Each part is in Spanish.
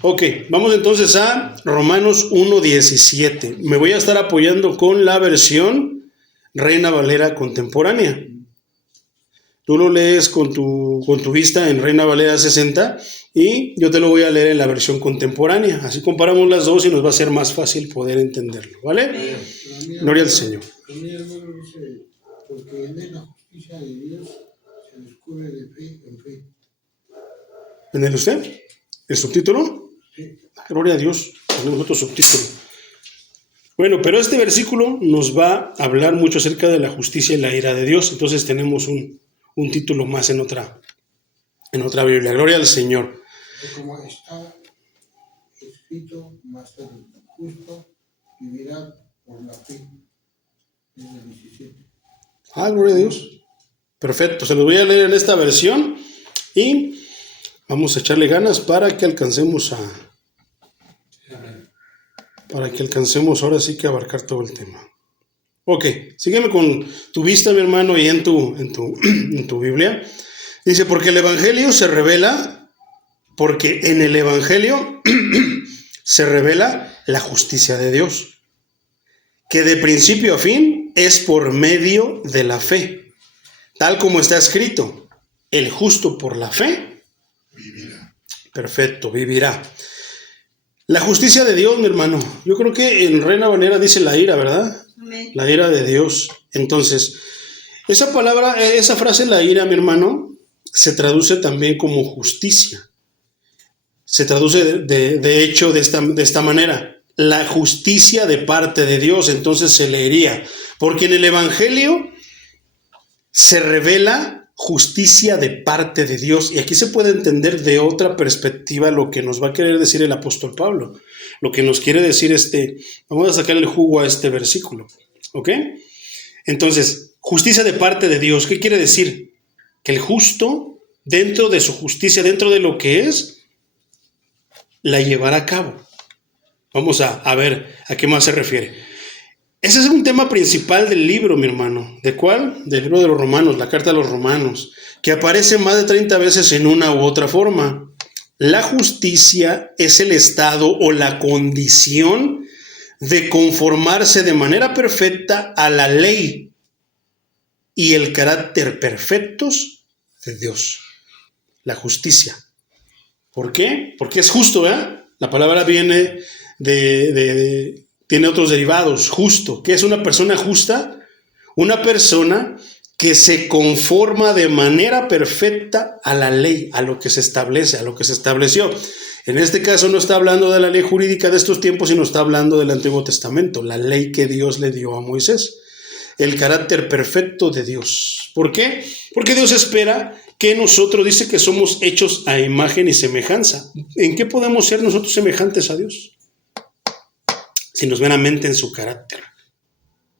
Ok, vamos entonces a Romanos 1:17. Me voy a estar apoyando con la versión Reina Valera contemporánea. Tú lo lees con tu vista en Reina Valera 60 y yo te lo voy a leer en la versión contemporánea. Así comparamos las dos y nos va a ser más fácil poder entenderlo, ¿vale? Gloria al Señor. Mi hermano dice, porque en la justicia de Dios se descubre de fe en fe. ¿Entiende usted? ¿El subtítulo? Sí. Gloria a Dios, tenemos otro subtítulo. Bueno, pero este versículo nos va a hablar mucho acerca de la justicia y la ira de Dios. Entonces tenemos un título más en otra Biblia. Gloria al Señor. Como está escrito, más el justo vivirá por la fe. Es el 17. Gloria a Dios. Perfecto, se los voy a leer en esta versión y vamos a echarle ganas para que alcancemos ahora sí que abarcar todo el tema. Ok, sígueme con tu vista, mi hermano, y en tu Biblia. Dice, porque en el Evangelio se revela la justicia de Dios, que de principio a fin es por medio de la fe, tal como está escrito, el justo por la fe vivirá. Perfecto, vivirá. La justicia de Dios, mi hermano, yo creo que en Reina Valera dice la ira, ¿verdad? Amén. La ira de Dios. Entonces, esa palabra, esa frase, la ira, mi hermano, se traduce también como justicia. Se traduce de hecho de esta manera. La justicia de parte de Dios, entonces se leería. Porque en el Evangelio se revela justicia de parte de Dios. Y aquí se puede entender de otra perspectiva lo que nos va a querer decir el apóstol Pablo. Lo que nos quiere decir vamos a sacar el jugo a este versículo. ¿Ok? Entonces, justicia de parte de Dios. ¿Qué quiere decir? Que el justo, dentro de su justicia, dentro de lo que es, la llevará a cabo. Vamos a ver a qué más se refiere. Ese es un tema principal del libro, mi hermano. ¿De cuál? Del libro de los Romanos, la carta a los Romanos, que aparece más de 30 veces en una u otra forma. La justicia es el estado o la condición de conformarse de manera perfecta a la ley y el carácter perfectos de Dios. La justicia. ¿Por qué? Porque es justo, ¿verdad? La palabra viene tiene otros derivados. Justo. ¿Qué es una persona justa? Una persona que se conforma de manera perfecta a la ley, a lo que se establece, a lo que se estableció. En este caso no está hablando de la ley jurídica de estos tiempos, sino está hablando del Antiguo Testamento, la ley que Dios le dio a Moisés. El carácter perfecto de Dios. ¿Por qué? Porque Dios espera que nosotros, dice que somos hechos a imagen y semejanza. ¿En qué podemos ser nosotros semejantes a Dios? Sino meramente en su carácter.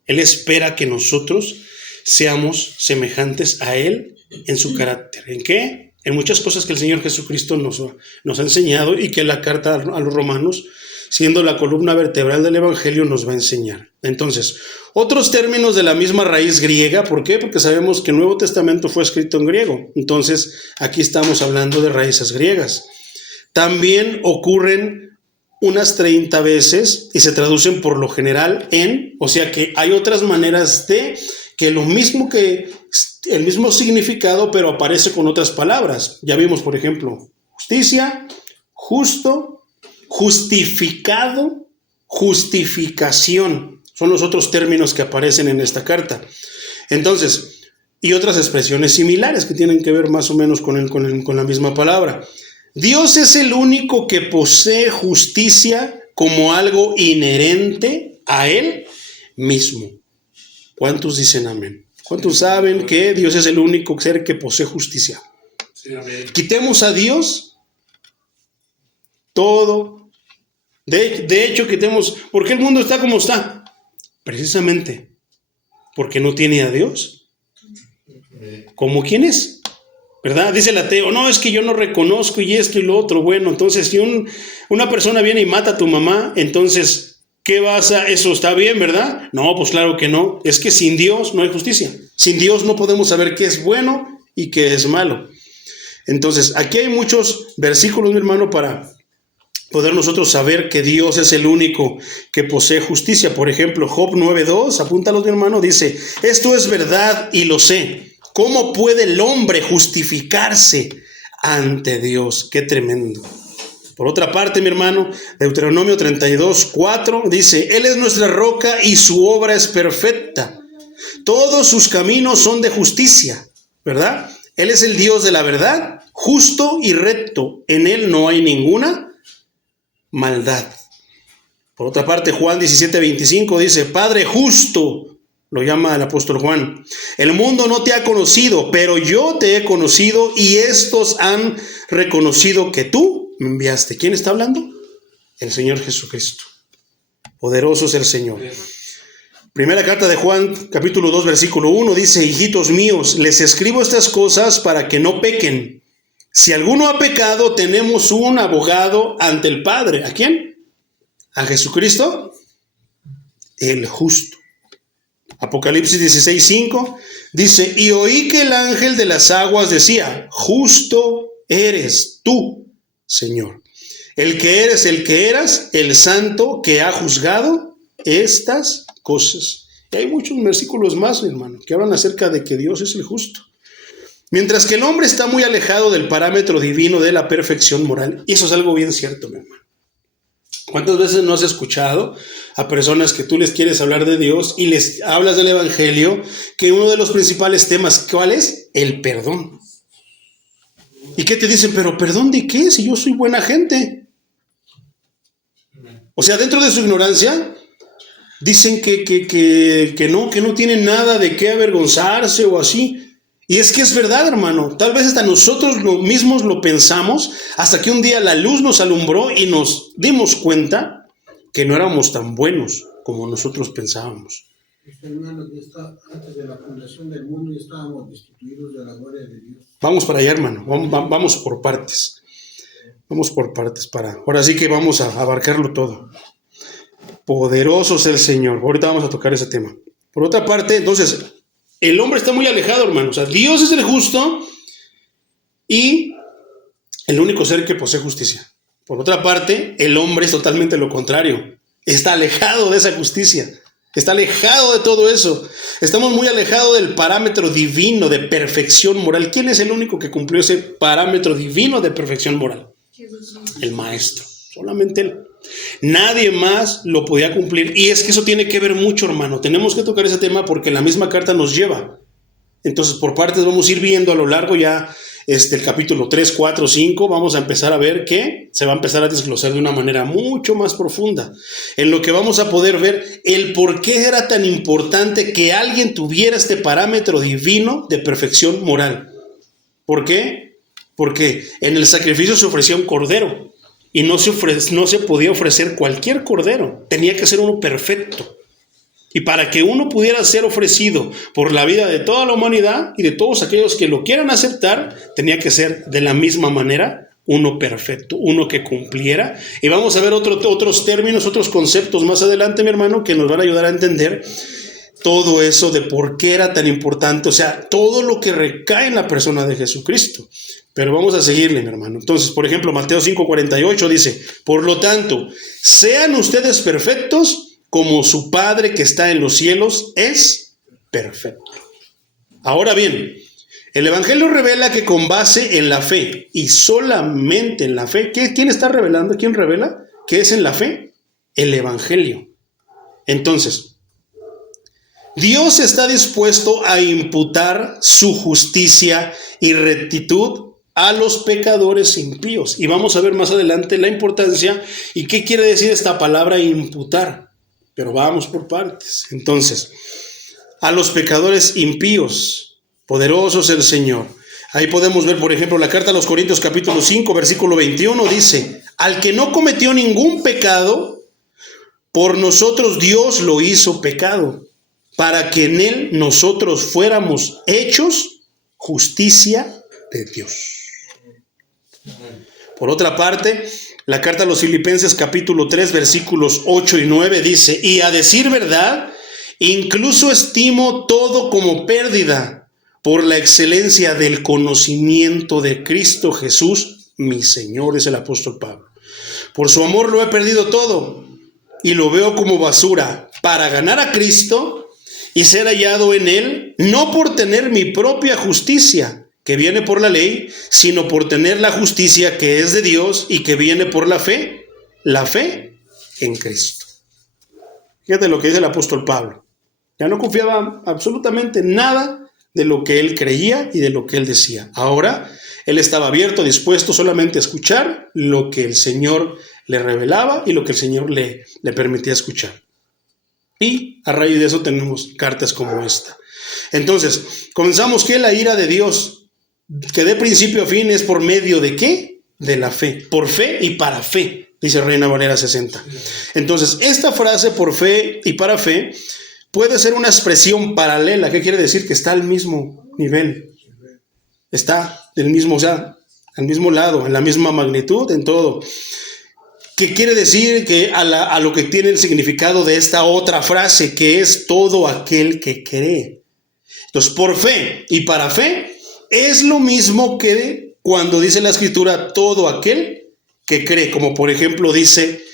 Él espera que nosotros seamos semejantes a Él en su carácter. ¿En qué? En muchas cosas que el Señor Jesucristo nos ha enseñado y que la carta a los Romanos, siendo la columna vertebral del Evangelio, nos va a enseñar. Entonces, otros términos de la misma raíz griega, ¿por qué? Porque sabemos que el Nuevo Testamento fue escrito en griego. Entonces, aquí estamos hablando de raíces griegas. También ocurren unas 30 veces y se traducen por lo general o sea que hay otras maneras de que el mismo significado, pero aparece con otras palabras. Ya vimos, por ejemplo, justicia, justo, justificado, justificación. Son los otros términos que aparecen en esta carta. Entonces, y otras expresiones similares que tienen que ver más o menos con la misma palabra. Dios es el único que posee justicia como algo inherente a Él mismo. ¿Cuántos dicen amén? ¿Cuántos saben que Dios es el único ser que posee justicia? Sí, amén. Quitemos a Dios todo. De hecho, quitemos. ¿Por qué el mundo está como está? Precisamente porque no tiene a Dios. ¿Cómo quién es? ¿Verdad? Dice el ateo, no, es que yo no reconozco y esto y lo otro. Bueno, entonces si una persona viene y mata a tu mamá, entonces, eso está bien, ¿verdad? No, pues claro que no. Es que sin Dios no hay justicia. Sin Dios no podemos saber qué es bueno y qué es malo. Entonces, aquí hay muchos versículos, mi hermano, para poder nosotros saber que Dios es el único que posee justicia. Por ejemplo, Job 9:2, apúntalo mi hermano, dice: esto es verdad y lo sé. ¿Cómo puede el hombre justificarse ante Dios? Qué tremendo. Por otra parte, mi hermano, Deuteronomio 32:4 dice: Él es nuestra roca y su obra es perfecta. Todos sus caminos son de justicia, ¿verdad? Él es el Dios de la verdad, justo y recto. En Él no hay ninguna maldad. Por otra parte, Juan 17:25 dice: Padre justo, lo llama el apóstol Juan, el mundo no te ha conocido, pero yo te he conocido y estos han reconocido que tú me enviaste. ¿Quién está hablando? El Señor Jesucristo. Poderoso es el Señor. Primera carta de Juan, capítulo 2, versículo 1, dice: hijitos míos, les escribo estas cosas para que no pequen. Si alguno ha pecado, tenemos un abogado ante el Padre. ¿A quién? A Jesucristo, el justo. Apocalipsis 16:5 dice: y oí que el ángel de las aguas decía: justo eres tú, Señor, el que eras, el santo que ha juzgado estas cosas. Y hay muchos versículos más, mi hermano, que hablan acerca de que Dios es el justo. Mientras que el hombre está muy alejado del parámetro divino de la perfección moral. Y eso es algo bien cierto, mi hermano. ¿Cuántas veces no has escuchado a personas que tú les quieres hablar de Dios y les hablas del Evangelio, que uno de los principales temas, ¿cuál es? El perdón. ¿Y qué te dicen? ¿Pero perdón de qué? Si yo soy buena gente. O sea, dentro de su ignorancia, dicen que no tienen nada de qué avergonzarse o así. Y es que es verdad, hermano. Tal vez hasta nosotros mismos lo pensamos, hasta que un día la luz nos alumbró y nos dimos cuenta que no éramos tan buenos como nosotros pensábamos. Hermano, antes de la fundación del mundo ya estábamos destituidos de la gloria de Dios. Vamos para allá, hermano. Vamos por partes. Vamos por partes ahora sí que vamos a abarcarlo todo. Poderoso es el Señor. Ahorita vamos a tocar ese tema. Por otra parte, entonces, el hombre está muy alejado, hermano. O sea, Dios es el justo y el único ser que posee justicia. Por otra parte, el hombre es totalmente lo contrario. Está alejado de esa justicia. Está alejado de todo eso. Estamos muy alejados del parámetro divino de perfección moral. ¿Quién es el único que cumplió ese parámetro divino de perfección moral? El Maestro. Solamente Él. Nadie más lo podía cumplir. Y es que eso tiene que ver mucho, hermano. Tenemos que tocar ese tema porque la misma carta nos lleva. Entonces, por partes vamos a ir viendo a lo largo ya el capítulo 3, 4, 5. Vamos a empezar a ver que se va a empezar a desglosar de una manera mucho más profunda. En lo que vamos a poder ver el por qué era tan importante que alguien tuviera este parámetro divino de perfección moral. ¿Por qué? Porque en el sacrificio se ofrecía un cordero. Y no se podía ofrecer cualquier cordero, tenía que ser uno perfecto. Y para que uno pudiera ser ofrecido por la vida de toda la humanidad y de todos aquellos que lo quieran aceptar, tenía que ser de la misma manera uno perfecto, uno que cumpliera. Y vamos a ver otros términos, otros conceptos más adelante, mi hermano, que nos van a ayudar a entender todo eso de por qué era tan importante, o sea, todo lo que recae en la persona de Jesucristo. Pero vamos a seguirle, mi hermano. Entonces, por ejemplo, Mateo 5:48 dice: por lo tanto, sean ustedes perfectos como su Padre que está en los cielos es perfecto. Ahora bien, el Evangelio revela que con base en la fe y solamente en la fe, ¿quién está revelando? ¿Quién revela? ¿Qué es en la fe? El Evangelio. Entonces, Dios está dispuesto a imputar su justicia y rectitud a los pecadores impíos. Y vamos a ver más adelante la importancia y qué quiere decir esta palabra imputar. Pero vamos por partes. Entonces, a los pecadores impíos, poderosos el Señor. Ahí podemos ver, por ejemplo, la carta a los Corintios capítulo 5, versículo 21, dice: al que no cometió ningún pecado, por nosotros Dios lo hizo pecado, para que en él nosotros fuéramos hechos justicia de Dios. Por otra parte, la carta a los Filipenses capítulo 3 versículos 8 y 9 dice: y a decir verdad, incluso estimo todo como pérdida por la excelencia del conocimiento de Cristo Jesús, mi Señor, es el apóstol Pablo. Por su amor lo he perdido todo y lo veo como basura para ganar a Cristo y ser hallado en Él, no por tener mi propia justicia que viene por la ley, sino por tener la justicia que es de Dios y que viene por la fe en Cristo. Fíjate lo que dice el apóstol Pablo. Ya no confiaba absolutamente en nada de lo que él creía y de lo que él decía. Ahora él estaba abierto, dispuesto solamente a escuchar lo que el Señor le revelaba y lo que el Señor le permitía escuchar. Y a raíz de eso tenemos cartas como esta. Entonces, comenzamos que la ira de Dios, que de principio a fin, es por medio de ¿qué? De la fe. Por fe y para fe, dice Reina Valera 60. Entonces, esta frase por fe y para fe puede ser una expresión paralela. ¿Qué quiere decir? Que está al mismo nivel. Está del mismo, o sea, al mismo lado, en la misma magnitud, en todo. ¿Qué quiere decir? Que a lo que tiene el significado de esta otra frase, que es todo aquel que cree. Entonces, por fe y para fe es lo mismo que cuando dice la Escritura todo aquel que cree, como por ejemplo dice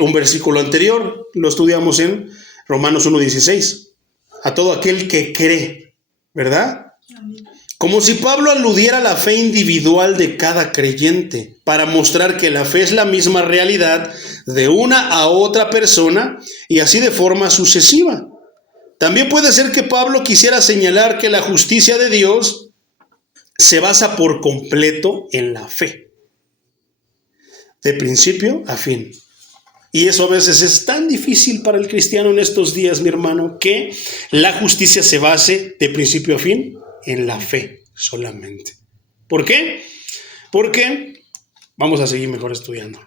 un versículo anterior, lo estudiamos en Romanos 1:16, a todo aquel que cree, ¿verdad? Como si Pablo aludiera a la fe individual de cada creyente, para mostrar que la fe es la misma realidad de una a otra persona y así de forma sucesiva. También puede ser que Pablo quisiera señalar que la justicia de Dios se basa por completo en la fe, de principio a fin. Y eso a veces es tan difícil para el cristiano en estos días, mi hermano, que la justicia se base de principio a fin en la fe solamente. ¿Por qué? Porque vamos a seguir mejor estudiándolo.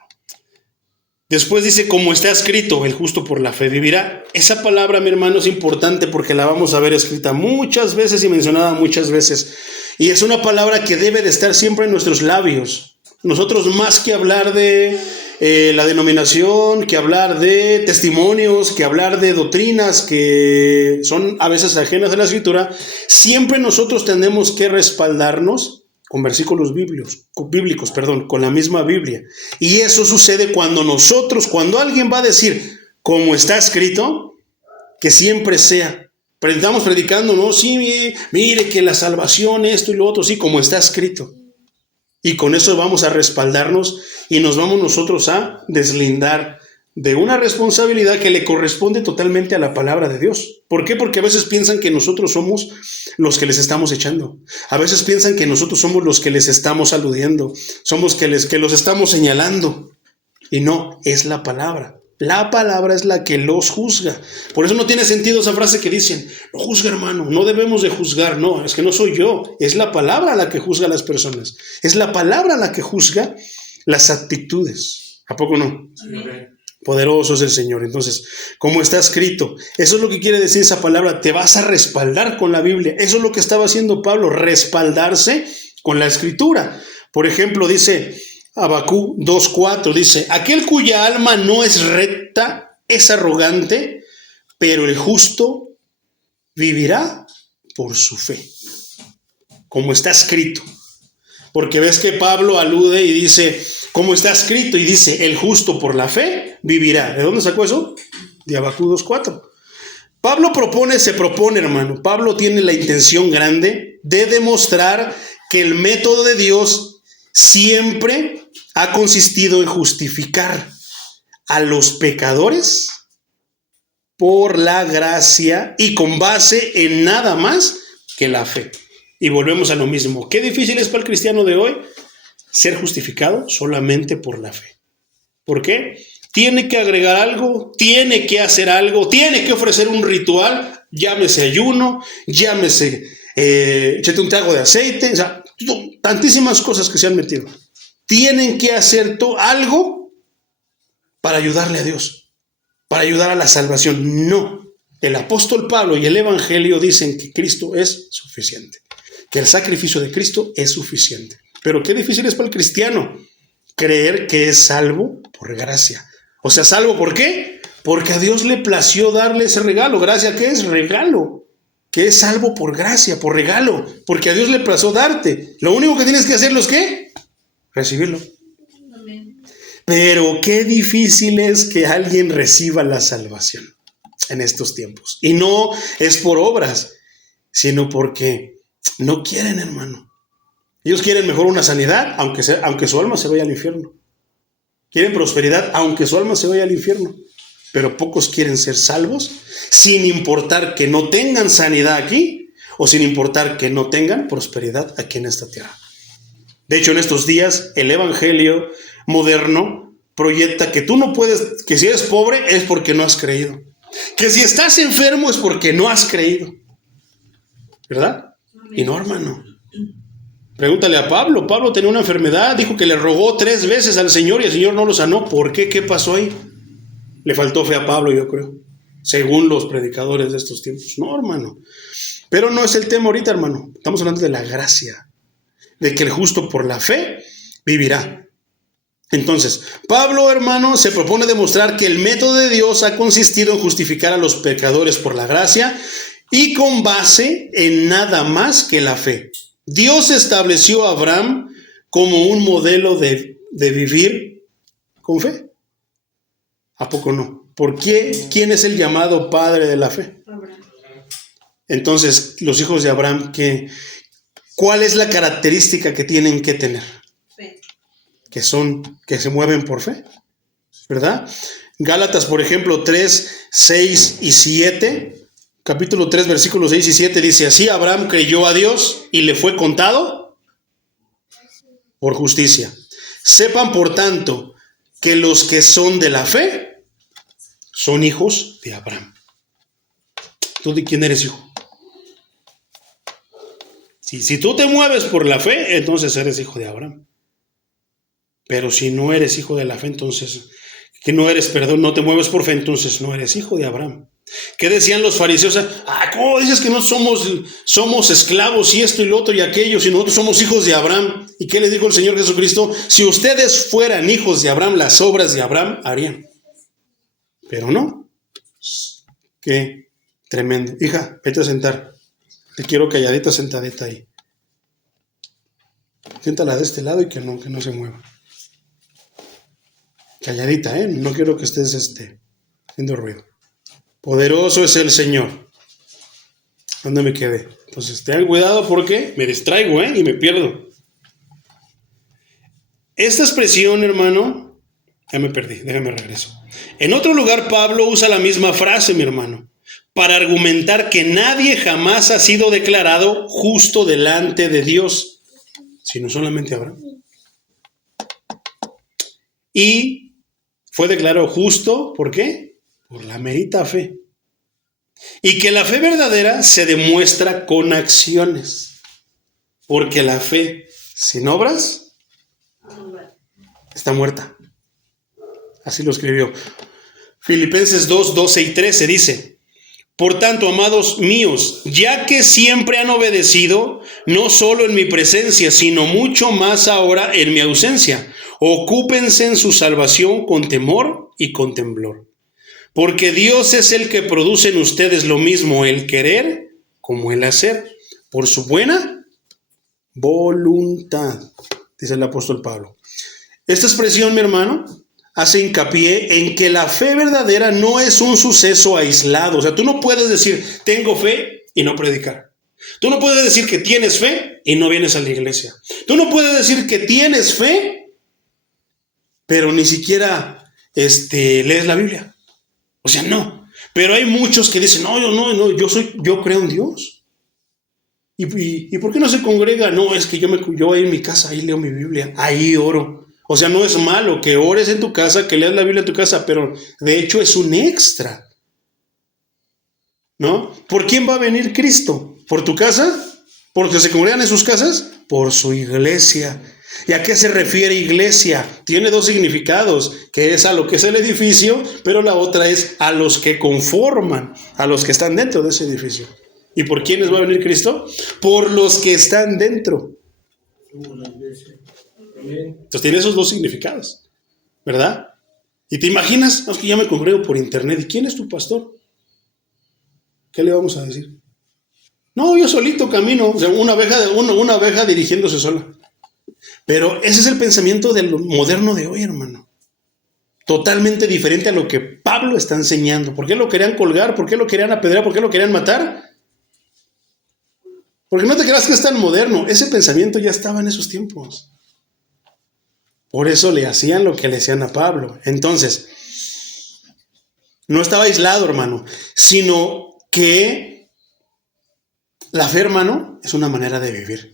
Después dice, como está escrito, el justo por la fe vivirá. Esa palabra, mi hermano, es importante porque la vamos a ver escrita muchas veces y mencionada muchas veces. Y es una palabra que debe de estar siempre en nuestros labios. Nosotros, más que hablar de la denominación, que hablar de testimonios, que hablar de doctrinas que son a veces ajenas a la Escritura, siempre nosotros tenemos que respaldarnos con versículos bíblicos, con la misma Biblia. Y eso sucede cuando alguien va a decir, como está escrito, que siempre sea. Estamos predicando, ¿no? Sí, mire que la salvación, esto y lo otro, sí, como está escrito. Y con eso vamos a respaldarnos y nos vamos nosotros a deslindar de una responsabilidad que le corresponde totalmente a la palabra de Dios. ¿Por qué? Porque a veces piensan que nosotros somos los que les estamos echando. A veces piensan que nosotros somos los que les estamos aludiendo. Somos que los estamos señalando. Y no, es la palabra. La palabra es la que los juzga. Por eso no tiene sentido esa frase que dicen, no juzga, hermano, no debemos de juzgar. No, es que no soy yo. Es la palabra la que juzga a las personas. Es la palabra la que juzga las actitudes. ¿A poco no? Sí. Poderoso es el Señor. Entonces, como está escrito, eso es lo que quiere decir esa palabra. Te vas a respaldar con la Biblia. Eso es lo que estaba haciendo Pablo, respaldarse con la Escritura. Por ejemplo, dice Habacuc 2:4, dice, aquel cuya alma no es recta es arrogante, pero el justo vivirá por su fe. Como está escrito. Porque ves que Pablo alude y dice, como está escrito, y dice, el justo por la fe vivirá. ¿De dónde sacó eso? De Habacuc 2:4. Pablo se propone, hermano. Pablo tiene la intención grande de demostrar que el método de Dios siempre ha consistido en justificar a los pecadores por la gracia y con base en nada más que la fe. Y volvemos a lo mismo. Qué difícil es para el cristiano de hoy ser justificado solamente por la fe. ¿Por qué? Tiene que agregar algo, tiene que hacer algo, tiene que ofrecer un ritual, llámese ayuno, llámese échate un trago de aceite, o sea, tantísimas cosas que se han metido. Tienen que hacer algo para ayudarle a Dios, para ayudar a la salvación. No, el apóstol Pablo y el Evangelio dicen que Cristo es suficiente, que el sacrificio de Cristo es suficiente. Pero qué difícil es para el cristiano creer que es salvo por gracia. O sea, ¿salvo por qué? Porque a Dios le plació darle ese regalo. ¿Gracia qué es? Regalo. Que es salvo por gracia, por regalo. Porque a Dios le plació darte. Lo único que tienes que hacerlo es ¿qué? Recibirlo. Amén. Pero qué difícil es que alguien reciba la salvación en estos tiempos. Y no es por obras, sino porque no quieren, hermano. Ellos quieren mejor una sanidad, aunque su alma se vaya al infierno. Quieren prosperidad, aunque su alma se vaya al infierno. Pero pocos quieren ser salvos, sin importar que no tengan sanidad aquí, o sin importar que no tengan prosperidad aquí en esta tierra. De hecho, en estos días, el evangelio moderno proyecta que tú no puedes, que si eres pobre es porque no has creído. Que si estás enfermo es porque no has creído. ¿Verdad? Y no, hermano. Pregúntale a Pablo. Pablo tenía una enfermedad, dijo que le rogó 3 veces al Señor y el Señor no lo sanó. ¿Por qué? ¿Qué pasó ahí? Le faltó fe a Pablo, yo creo, según los predicadores de estos tiempos. No, hermano. Pero no es el tema ahorita, hermano. Estamos hablando de la gracia, de que el justo por la fe vivirá. Entonces, Pablo, hermano, se propone demostrar que el método de Dios ha consistido en justificar a los pecadores por la gracia y con base en nada más que la fe. Dios estableció a Abraham como un modelo de vivir con fe. ¿A poco no? ¿Por qué? ¿Quién es el llamado padre de la fe? Abraham. Entonces, los hijos de Abraham, ¿cuál es la característica que tienen que tener? Fe. Que se mueven por fe, ¿verdad? Gálatas, por ejemplo, 3, 6 y 7, capítulo 3, versículos 6 y 7, dice así: Abraham creyó a Dios y le fue contado por justicia. Sepan, por tanto, que los que son de la fe son hijos de Abraham. ¿Tú de quién eres hijo? Si tú te mueves por la fe, entonces eres hijo de Abraham. Pero si no eres hijo de la fe, entonces, no te mueves por fe, entonces no eres hijo de Abraham. ¿Qué decían los fariseos? ¿Cómo dices que no somos esclavos y esto y lo otro y aquello, si nosotros somos hijos de Abraham? ¿Y qué le dijo el Señor Jesucristo? Si ustedes fueran hijos de Abraham, las obras de Abraham harían. Pero no. Qué tremendo. Hija, vete a sentar. Te quiero calladita, sentadita ahí. Siéntala de este lado y que no se mueva. Calladita, no quiero que estés haciendo ruido. Poderoso es el Señor. ¿Dónde me quedé? Entonces, ten cuidado porque me distraigo, y me pierdo. Esta expresión, hermano, ya me perdí, déjame regreso. En otro lugar, Pablo usa la misma frase, mi hermano, para argumentar que nadie jamás ha sido declarado justo delante de Dios, sino solamente Abraham. Y fue declarado justo, ¿por qué? Por la merita fe. Y que la fe verdadera se demuestra con acciones. Porque la fe sin obras está muerta. Así lo escribió. Filipenses 2, 12 y 13 dice: por tanto, amados míos, ya que siempre han obedecido, no solo en mi presencia, sino mucho más ahora en mi ausencia, ocúpense en su salvación con temor y con temblor. Porque Dios es el que produce en ustedes lo mismo el querer como el hacer, por su buena voluntad, dice el apóstol Pablo. Esta expresión, mi hermano, hace hincapié en que la fe verdadera no es un suceso aislado. O sea, tú no puedes decir, tengo fe y no predicar. Tú no puedes decir que tienes fe y no vienes a la iglesia. Tú no puedes decir que tienes fe, pero ni siquiera lees la Biblia. O sea, no. Pero hay muchos que dicen, no, yo creo en Dios. ¿Y por qué no se congrega? No, es que yo ahí en mi casa, ahí leo mi Biblia, ahí oro. O sea, no es malo que ores en tu casa, que leas la Biblia en tu casa, pero de hecho es un extra, ¿no? ¿Por quién va a venir Cristo? ¿Por tu casa? ¿Por los que se congregan en sus casas? Por su iglesia. ¿Y a qué se refiere iglesia? Tiene 2 significados, que es a lo que es el edificio, pero la otra es a los que conforman, a los que están dentro de ese edificio. ¿Y por quiénes va a venir Cristo? Por los que están dentro. Entonces tiene esos 2 significados, ¿verdad? Y te imaginas, no, es que ya me congrego por internet. ¿Y quién es tu pastor? ¿Qué le vamos a decir? No, yo solito camino, o sea, una oveja dirigiéndose sola. Pero ese es el pensamiento del moderno de hoy, hermano. totalmente diferente a lo que Pablo está enseñando. ¿Por qué lo querían colgar? ¿Por qué lo querían apedrear? ¿Por qué lo querían matar? Porque no te creas que es tan moderno. Ese pensamiento ya estaba en esos tiempos. Por eso le hacían lo que le hacían a Pablo. Entonces, no estaba aislado, hermano, sino que la fe, hermano, es una manera de vivir.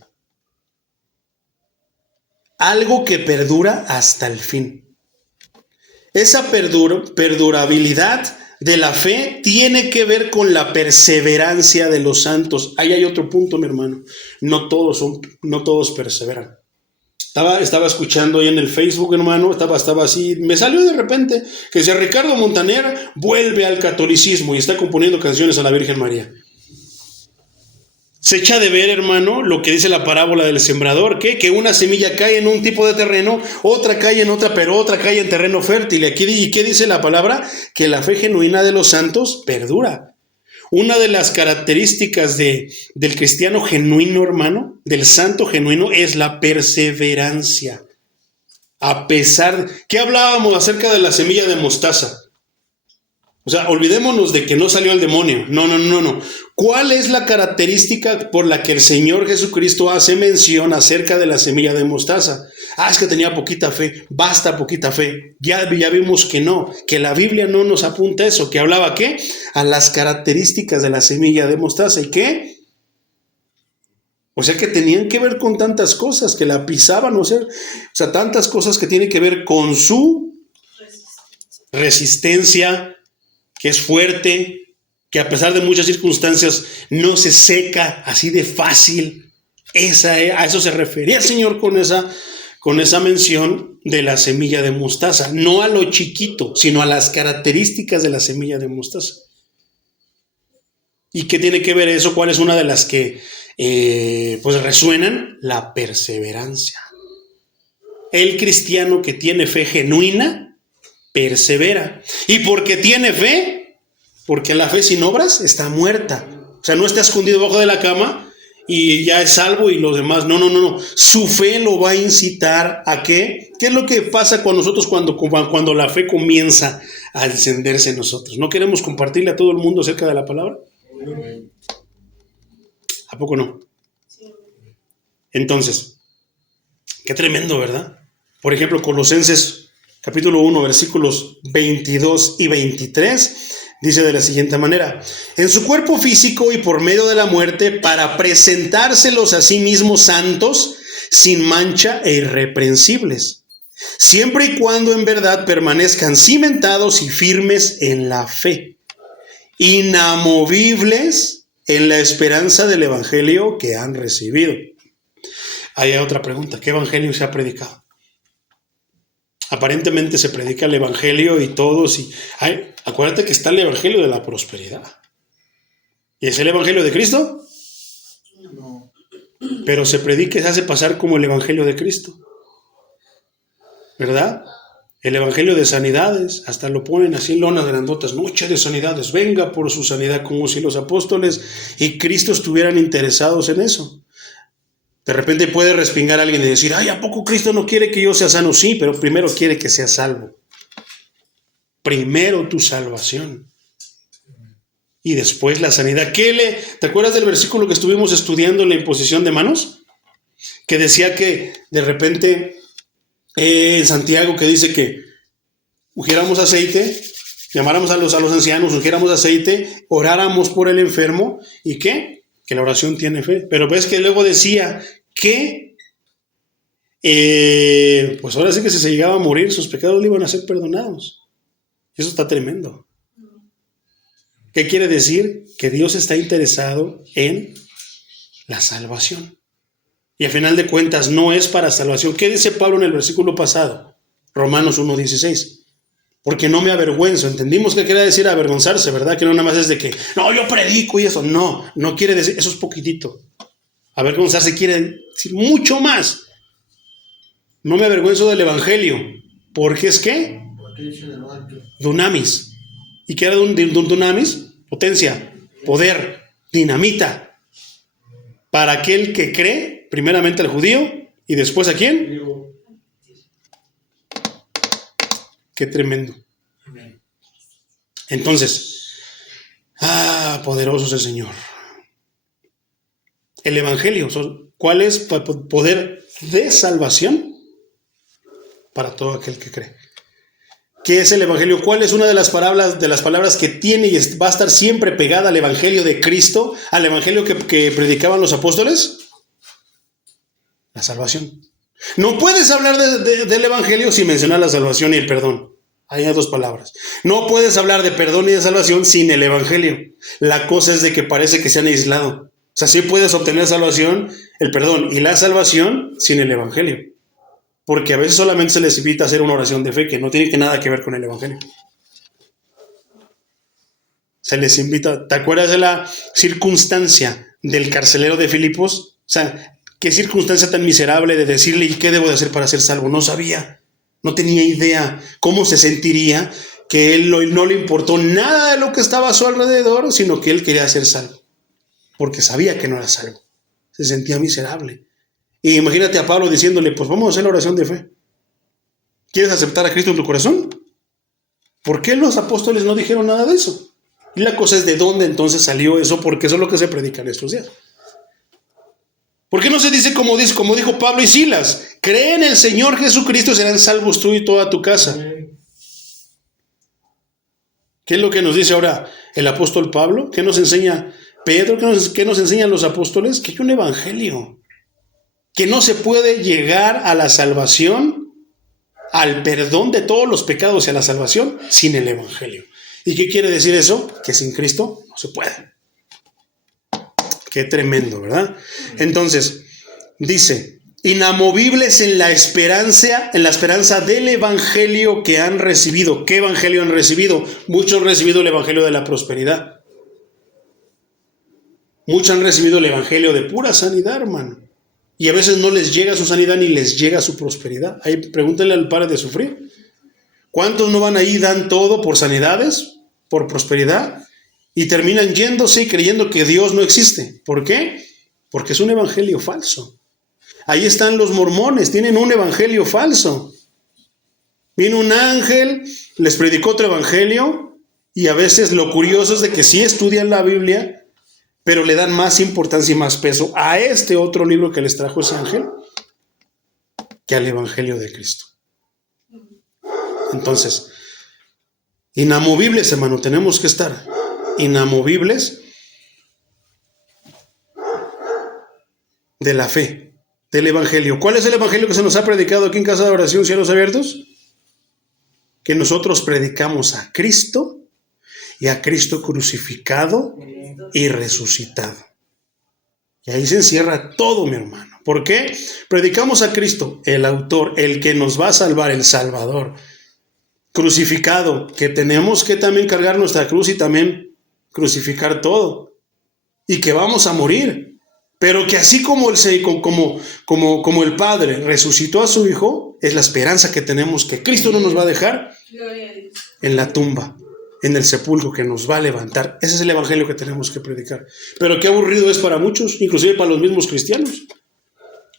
Algo que perdura hasta el fin. Esa perdurabilidad de la fe tiene que ver con la perseverancia de los santos. Ahí hay otro punto, mi hermano. No todos perseveran. Estaba escuchando ahí en el Facebook, hermano, estaba así, me salió de repente que decía Ricardo Montaner vuelve al catolicismo y está componiendo canciones a la Virgen María. Se echa de ver, hermano, lo que dice la parábola del sembrador, que una semilla cae en un tipo de terreno, otra cae en otra, pero otra cae en terreno fértil. ¿Y qué dice la palabra? Que la fe genuina de los santos perdura. Una de las características del cristiano genuino, hermano, del santo genuino, es la perseverancia. A pesar, ¿qué hablábamos acerca de la semilla de mostaza? O sea, olvidémonos de que no salió el demonio. No. ¿Cuál es la característica por la que el Señor Jesucristo hace mención acerca de la semilla de mostaza? Es que tenía poquita fe, basta poquita fe. Ya vimos que no, que la Biblia no nos apunta eso, que hablaba ¿qué? A las características de la semilla de mostaza. ¿Y qué? O sea que tenían que ver con tantas cosas, que la pisaban, o sea, tantas cosas que tienen que ver con su resistencia, que es fuerte, que a pesar de muchas circunstancias no se seca así de fácil. A eso se refería el Señor con esa mención de la semilla de mostaza. No a lo chiquito, sino a las características de la semilla de mostaza. ¿Y qué tiene que ver eso? ¿Cuál es una de las que pues resuenan? La perseverancia. El cristiano que tiene fe genuina persevera. ¿Y porque tiene fe? Porque la fe sin obras está muerta. O sea, no está escondido bajo de la cama y ya es salvo y los demás. No. Su fe lo va a incitar a ¿qué? ¿Qué es lo que pasa con nosotros cuando la fe comienza a encenderse en nosotros? ¿No queremos compartirle a todo el mundo acerca de la palabra? ¿A poco no? Entonces, qué tremendo, ¿verdad? Por ejemplo, Colosenses capítulo 1, versículos 22 y 23, dice de la siguiente manera: en su cuerpo físico y por medio de la muerte, para presentárselos a sí mismos santos, sin mancha e irreprensibles, siempre y cuando en verdad permanezcan cimentados y firmes en la fe, inamovibles en la esperanza del evangelio que han recibido. Ahí hay otra pregunta: ¿qué evangelio se ha predicado? Aparentemente se predica el evangelio y todos, acuérdate que está el evangelio de la prosperidad. ¿Y es el evangelio de Cristo? No. Pero se predica y se hace pasar como el evangelio de Cristo, ¿verdad? El evangelio de sanidades, hasta lo ponen así en lonas grandotas: noche de sanidades, venga por su sanidad, como si los apóstoles y Cristo estuvieran interesados en eso. De repente puede respingar a alguien y decir: ¿a poco Cristo no quiere que yo sea sano? Sí, pero primero quiere que seas salvo. Primero tu salvación. Y después la sanidad. ¿Te acuerdas del versículo que estuvimos estudiando en la imposición de manos? Que decía que de repente en Santiago, que dice que ungiéramos aceite, llamáramos a los ancianos, ungiéramos aceite, oráramos por el enfermo. ¿Y qué? Que la oración tiene fe. Pero ves que luego decía que pues ahora sí que si se llegaba a morir, sus pecados le iban a ser perdonados. Eso está tremendo. ¿Qué quiere decir? Que Dios está interesado en la salvación. Y al final de cuentas no es para salvación. ¿Qué dice Pablo en el versículo pasado? Romanos 1:16. Porque no me avergüenzo. Entendimos que quería decir avergonzarse, ¿verdad? Que no nada más es de que, no, yo predico y eso. No quiere decir, eso es poquitito. Avergonzarse quiere decir mucho más. No me avergüenzo del evangelio. Porque es ¿qué? Dunamis. ¿Y qué era dunamis? Potencia, poder, dinamita. Para aquel que cree, primeramente al judío y después ¿a quién? Qué tremendo. Entonces, poderoso es el Señor. El Evangelio, ¿cuál es poder de salvación para todo aquel que cree? ¿Qué es el Evangelio? ¿Cuál es una de las palabras que tiene y va a estar siempre pegada al Evangelio de Cristo, al Evangelio que predicaban los apóstoles? La salvación. No puedes hablar del Evangelio sin mencionar la salvación y el perdón. Hay dos palabras. No puedes hablar de perdón y de salvación sin el Evangelio. La cosa es de que parece que se han aislado. O sea, sí puedes obtener salvación, el perdón y la salvación sin el Evangelio. Porque a veces solamente se les invita a hacer una oración de fe que no tiene nada que ver con el Evangelio. Se les invita. ¿Te acuerdas de la circunstancia del carcelero de Filipos? O sea, qué circunstancia tan miserable de decirle, ¿y qué debo de hacer para ser salvo? No sabía, no tenía idea cómo se sentiría, que él no le importó nada de lo que estaba a su alrededor, sino que él quería ser salvo, porque sabía que no era salvo. Se sentía miserable. Y imagínate a Pablo diciéndole, pues vamos a hacer la oración de fe. ¿Quieres aceptar a Cristo en tu corazón? ¿Por qué los apóstoles no dijeron nada de eso? Y la cosa es de dónde entonces salió eso, porque eso es lo que se predica en estos días. ¿Por qué no se dice como dijo Pablo y Silas? Cree en el Señor Jesucristo, serán salvos tú y toda tu casa. ¿Qué es lo que nos dice ahora el apóstol Pablo? ¿Qué nos enseña Pedro? ¿Qué nos enseñan los apóstoles? Que hay un evangelio. Que no se puede llegar a la salvación, al perdón de todos los pecados y a la salvación sin el evangelio. ¿Y qué quiere decir eso? Que sin Cristo no se puede. Qué tremendo, ¿verdad? Entonces, dice, inamovibles en la esperanza del evangelio que han recibido. ¿Qué evangelio han recibido? Muchos han recibido el evangelio de la prosperidad. Muchos han recibido el evangelio de pura sanidad, hermano. Y a veces no les llega su sanidad ni les llega su prosperidad. Ahí pregúntenle al Pare de Sufrir. ¿Cuántos no van ahí y dan todo por sanidades, por prosperidad? Y terminan yéndose y creyendo que Dios no existe. ¿Por qué? Porque es un evangelio falso. Ahí están los mormones, tienen un evangelio falso. Vino un ángel, les predicó otro evangelio, y a veces lo curioso es de que sí estudian la Biblia, pero le dan más importancia y más peso a este otro libro que les trajo ese ángel que al evangelio de Cristo. Entonces, inamovibles, hermano, tenemos que estar inamovibles de la fe, del evangelio. ¿Cuál es el evangelio que se nos ha predicado aquí en Casa de Oración Cielos Abiertos? Que nosotros predicamos a Cristo y a Cristo crucificado y resucitado. Y ahí se encierra todo, mi hermano. ¿Por qué? Predicamos a Cristo, el autor, el que nos va a salvar, el Salvador, crucificado, que tenemos que también cargar nuestra cruz y también crucificar todo, y que vamos a morir, pero que así como el Padre resucitó a su Hijo, es la esperanza que tenemos, que Cristo no nos va a dejar en la tumba, en el sepulcro, que nos va a levantar. Ese es el evangelio que tenemos que predicar. Pero qué aburrido es para muchos, inclusive para los mismos cristianos.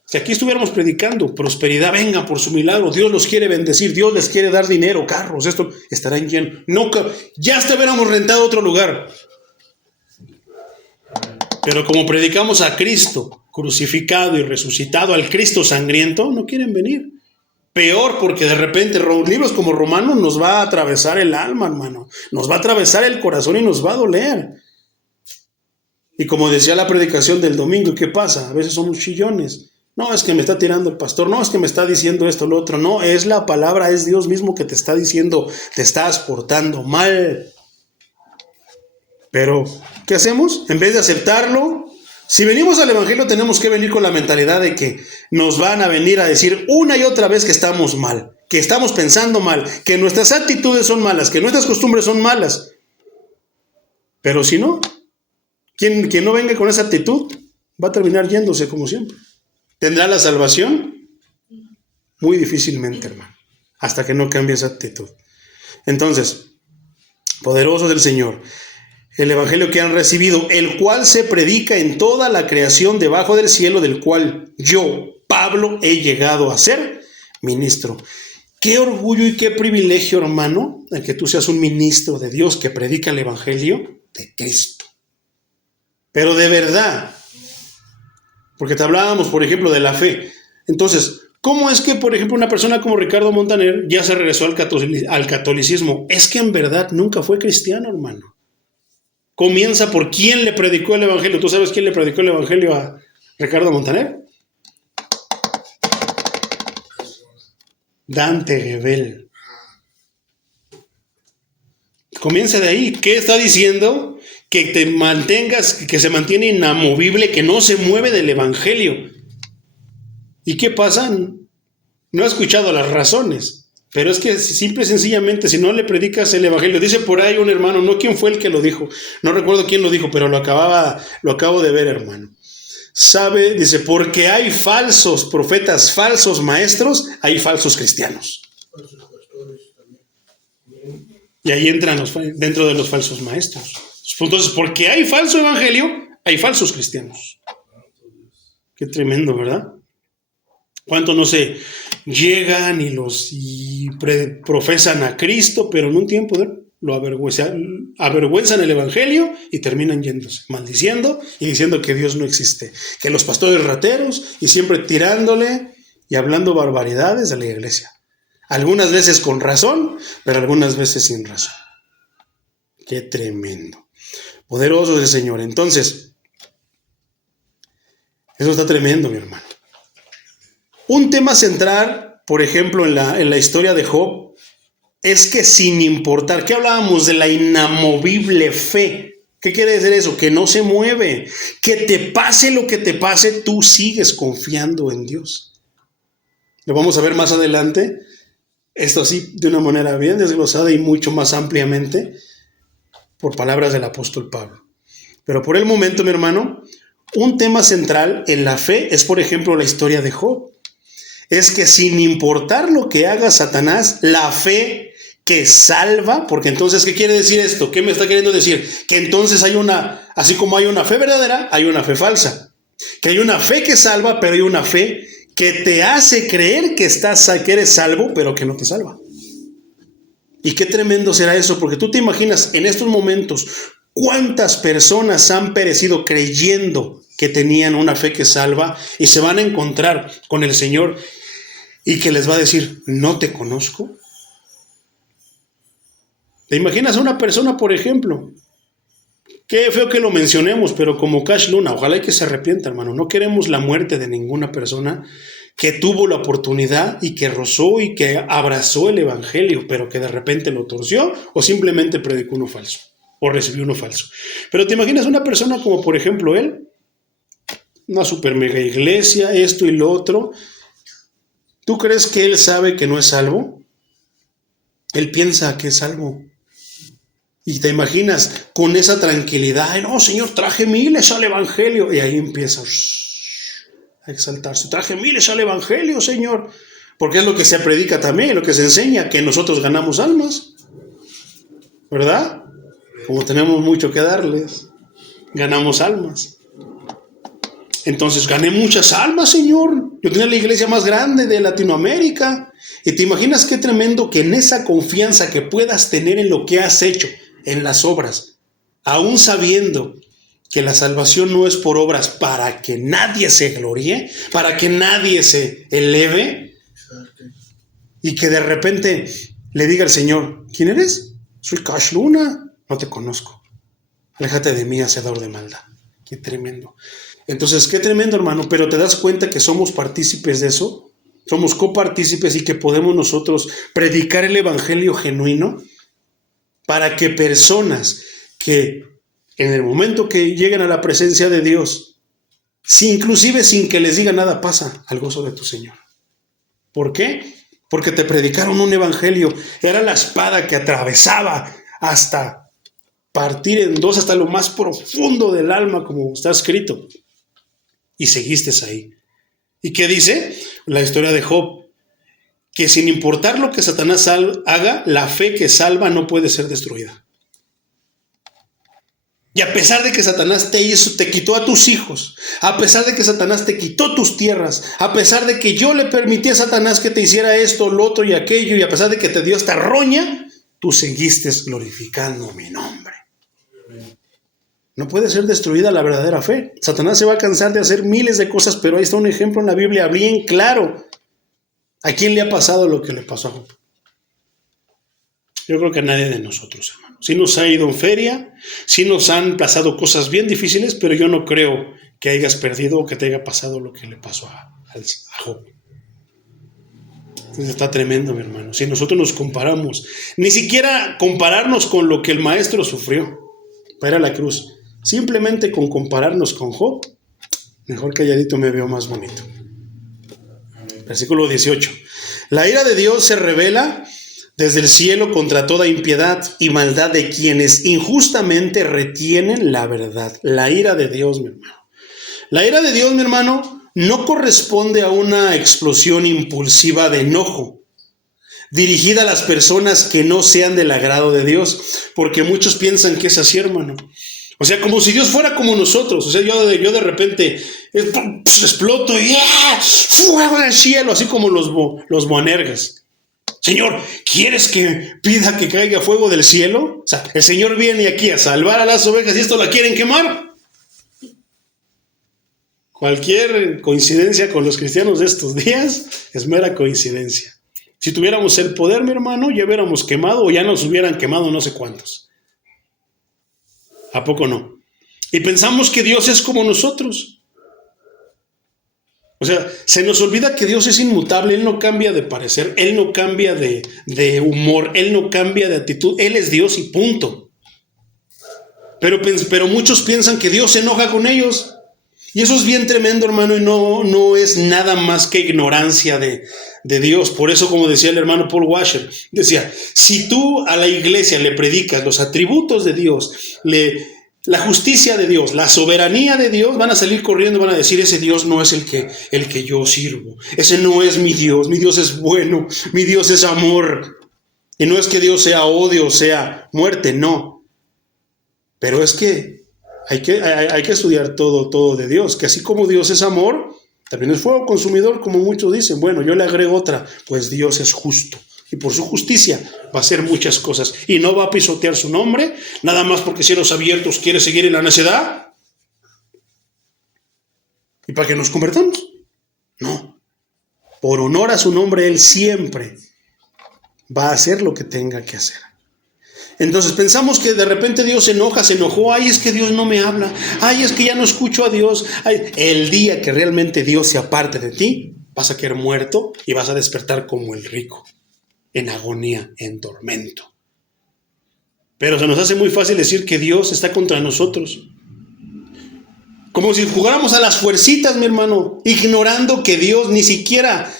Si aquí estuviéramos predicando prosperidad, venga por su milagro, Dios los quiere bendecir, Dios les quiere dar dinero, carros, esto estará en lleno. No, ya hasta hubiéramos rentado otro lugar. Pero como predicamos a Cristo crucificado y resucitado, al Cristo sangriento, no quieren venir. Peor, porque de repente libros como Romanos nos va a atravesar el alma, hermano. Nos va a atravesar el corazón y nos va a doler. Y como decía la predicación del domingo, ¿qué pasa? A veces somos chillones. No, es que me está tirando el pastor. No, es que me está diciendo esto, lo otro. No, es la palabra, es Dios mismo que te está diciendo, te estás portando mal. Pero, ¿qué hacemos? En vez de aceptarlo, si venimos al evangelio tenemos que venir con la mentalidad de que nos van a venir a decir una y otra vez que estamos mal, que estamos pensando mal, que nuestras actitudes son malas, que nuestras costumbres son malas. Pero si no, quien no venga con esa actitud va a terminar yéndose como siempre. ¿Tendrá la salvación? Muy difícilmente, hermano, hasta que no cambie esa actitud. Entonces, poderoso es el Señor. El evangelio que han recibido, el cual se predica en toda la creación debajo del cielo, del cual yo, Pablo, he llegado a ser ministro. Qué orgullo y qué privilegio, hermano, el que tú seas un ministro de Dios que predica el Evangelio de Cristo. Pero de verdad, porque te hablábamos, por ejemplo, de la fe. Entonces, ¿cómo es que, por ejemplo, una persona como Ricardo Montaner ya se regresó al catolicismo? Es que en verdad nunca fue cristiano, hermano. Comienza por quién le predicó el Evangelio. ¿Tú sabes quién le predicó el Evangelio a Ricardo Montaner? Dante Gebel. Comienza de ahí. ¿Qué está diciendo? Que te mantengas, que se mantiene inamovible, que no se mueve del Evangelio. ¿Y qué pasa? No he escuchado las razones, pero es que simple y sencillamente, si no le predicas el Evangelio, dice por ahí un hermano, no quién fue el que lo dijo, no recuerdo quién lo dijo, pero lo acabo de ver, hermano. Sabe, dice, porque hay falsos profetas, falsos maestros, hay falsos cristianos. Y ahí entran dentro de los falsos maestros. Entonces, porque hay falso evangelio, hay falsos cristianos. Qué tremendo, ¿verdad? ¿Cuánto no se llegan y profesan a Cristo, pero en un tiempo lo avergüenzan el evangelio y terminan yéndose, maldiciendo y diciendo que Dios no existe, que los pastores rateros y siempre tirándole y hablando barbaridades de la iglesia. Algunas veces con razón, pero algunas veces sin razón. Qué tremendo. Poderoso es el Señor. Entonces, eso está tremendo, mi hermano. Un tema central, por ejemplo, en la historia de Job, es que sin importar, ¿qué hablábamos de la inamovible fe? ¿Qué quiere decir eso? Que no se mueve. Que te pase lo que te pase, tú sigues confiando en Dios. Lo vamos a ver más adelante. Esto así, de una manera bien desglosada y mucho más ampliamente, por palabras del apóstol Pablo. Pero por el momento, mi hermano, un tema central en la fe es, por ejemplo, la historia de Job. Es que sin importar lo que haga Satanás, la fe que salva, porque entonces, ¿qué quiere decir esto? ¿Qué me está queriendo decir? Que entonces así como hay una fe verdadera, hay una fe falsa. Que hay una fe que salva, pero hay una fe que te hace creer que eres salvo, pero que no te salva. Y qué tremendo será eso, porque tú te imaginas en estos momentos cuántas personas han perecido creyendo que tenían una fe que salva y se van a encontrar con el Señor y que les va a decir, no te conozco. ¿Te imaginas a una persona, por ejemplo? Qué feo que lo mencionemos, pero como Cash Luna, ojalá y que se arrepienta, hermano. No queremos la muerte de ninguna persona que tuvo la oportunidad y que rozó y que abrazó el evangelio, pero que de repente lo torció o simplemente predicó uno falso o recibió uno falso. Pero te imaginas una persona como, por ejemplo, él, una super mega iglesia, esto y lo otro. ¿Tú crees que él sabe que no es salvo? Él piensa que es salvo. Y te imaginas con esa tranquilidad, no, Señor, traje miles al evangelio. Y ahí empieza a exaltarse. Traje miles al evangelio, Señor. Porque es lo que se predica también, lo que se enseña, que nosotros ganamos almas. ¿Verdad? Como tenemos mucho que darles, ganamos almas. Entonces, gané muchas almas, Señor. Yo tenía la iglesia más grande de Latinoamérica. Y te imaginas qué tremendo que en esa confianza que puedas tener en lo que has hecho, en las obras, aún sabiendo que la salvación no es por obras para que nadie se gloríe, para que nadie se eleve, y que de repente le diga al Señor, ¿quién eres? Soy Cash Luna, no te conozco. Aléjate de mí, hacedor de maldad. Qué tremendo. Entonces, qué tremendo, hermano, pero te das cuenta que somos partícipes de eso, somos copartícipes y que podemos nosotros predicar el evangelio genuino para que personas que en el momento que lleguen a la presencia de Dios, inclusive sin que les diga nada, pasa al gozo de tu Señor. ¿Por qué? Porque te predicaron un evangelio, era la espada que atravesaba hasta partir en dos, hasta lo más profundo del alma, como está escrito, y seguiste ahí. ¿Y qué dice? La historia de Job, que sin importar lo que Satanás haga, la fe que salva no puede ser destruida. Y a pesar de que Satanás te quitó a tus hijos, a pesar de que Satanás te quitó tus tierras, a pesar de que yo le permití a Satanás que te hiciera esto, lo otro y aquello, y a pesar de que te dio esta roña, tú seguiste glorificando mi nombre. No puede ser destruida la verdadera fe. Satanás se va a cansar de hacer miles de cosas, pero ahí está un ejemplo en la Biblia bien claro. ¿A quién le ha pasado lo que le pasó a Job? Yo creo que a nadie de nosotros, hermano. Sí nos ha ido en feria, sí nos han pasado cosas bien difíciles, pero yo no creo que hayas perdido o que te haya pasado lo que le pasó a Job. Entonces está tremendo, mi hermano. Si nosotros nos comparamos, ni siquiera compararnos con lo que el maestro sufrió para la cruz, simplemente con compararnos con Job, mejor calladito me veo más bonito. Versículo 18. La ira de Dios se revela desde el cielo contra toda impiedad y maldad de quienes injustamente retienen la verdad. La ira de Dios, mi hermano. La ira de Dios, mi hermano, no corresponde a una explosión impulsiva de enojo dirigida a las personas que no sean del agrado de Dios, porque muchos piensan que es así, hermano. O sea, como si Dios fuera como nosotros. O sea, yo de repente exploto y fuego del cielo, así como los boanergas. Señor, ¿quieres que pida que caiga fuego del cielo? O sea, el Señor viene aquí a salvar a las ovejas y esto la quieren quemar. Cualquier coincidencia con los cristianos de estos días es mera coincidencia. Si tuviéramos el poder, mi hermano, ya hubiéramos quemado o ya nos hubieran quemado no sé cuántos. ¿A poco no? Y pensamos que Dios es como nosotros. O sea, se nos olvida que Dios es inmutable, Él no cambia de parecer, Él no cambia de humor, Él no cambia de actitud, Él es Dios y punto. Pero muchos piensan que Dios se enoja con ellos. Y eso es bien tremendo, hermano, y no es nada más que ignorancia de Dios. Por eso, como decía el hermano Paul Washer, decía, si tú a la iglesia le predicas los atributos de Dios, la justicia de Dios, la soberanía de Dios, van a salir corriendo y van a decir, ese Dios no es el que yo sirvo, ese no es mi Dios es bueno, mi Dios es amor. Y no es que Dios sea odio, sea muerte, no. Pero es que hay que estudiar todo de Dios, que así como Dios es amor, también es fuego consumidor, como muchos dicen. Bueno, yo le agrego otra, pues Dios es justo. Y por su justicia va a hacer muchas cosas. Y no va a pisotear su nombre, nada más porque cielos abiertos quiere seguir en la necedad. ¿Y para que nos convertamos? No. Por honor a su nombre, Él siempre va a hacer lo que tenga que hacer. Entonces pensamos que de repente Dios se enojó. Ay, es que Dios no me habla. Ay, es que ya no escucho a Dios. Ay, el día que realmente Dios se aparte de ti, vas a quedar muerto y vas a despertar como el rico, en agonía, en tormento. Pero se nos hace muy fácil decir que Dios está contra nosotros. Como si jugáramos a las fuercitas, mi hermano, ignorando que Dios ni siquiera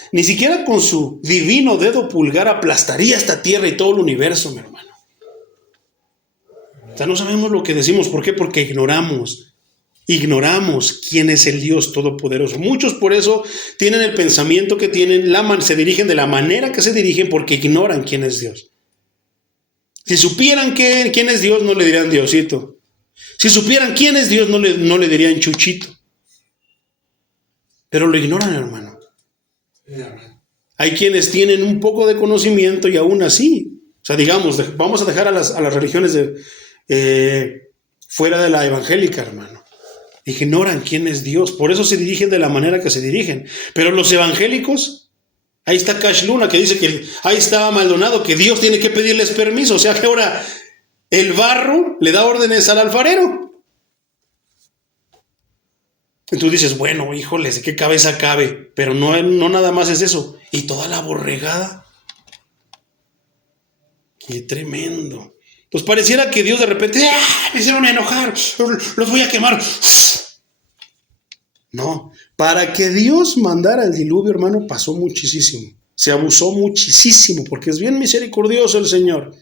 con su divino dedo pulgar aplastaría esta tierra y todo el universo, mi hermano. O sea, no sabemos lo que decimos. ¿Por qué? Porque ignoramos quién es el Dios Todopoderoso. Muchos por eso tienen el pensamiento que tienen, se dirigen de la manera que se dirigen porque ignoran quién es Dios. Si supieran quién es Dios, no le dirían Diosito. Si supieran quién es Dios, no le dirían Chuchito. Pero lo ignoran, hermano. Hay quienes tienen un poco de conocimiento y aún así, o sea, digamos, vamos a dejar a las religiones fuera de la evangélica, hermano. Ignoran quién es Dios, por eso se dirigen de la manera que se dirigen. Pero los evangélicos, ahí está Cash Luna que dice que ahí estaba Maldonado, que Dios tiene que pedirles permiso. O sea que ahora el barro le da órdenes al alfarero. Y tú dices, bueno, híjoles, ¿de qué cabeza cabe? Pero no nada más es eso. Y toda la borregada. Qué tremendo. Pues pareciera que Dios de repente, me hicieron enojar, los voy a quemar. No, para que Dios mandara el diluvio, hermano, pasó muchísimo. Se abusó muchísimo, porque es bien misericordioso el Señor.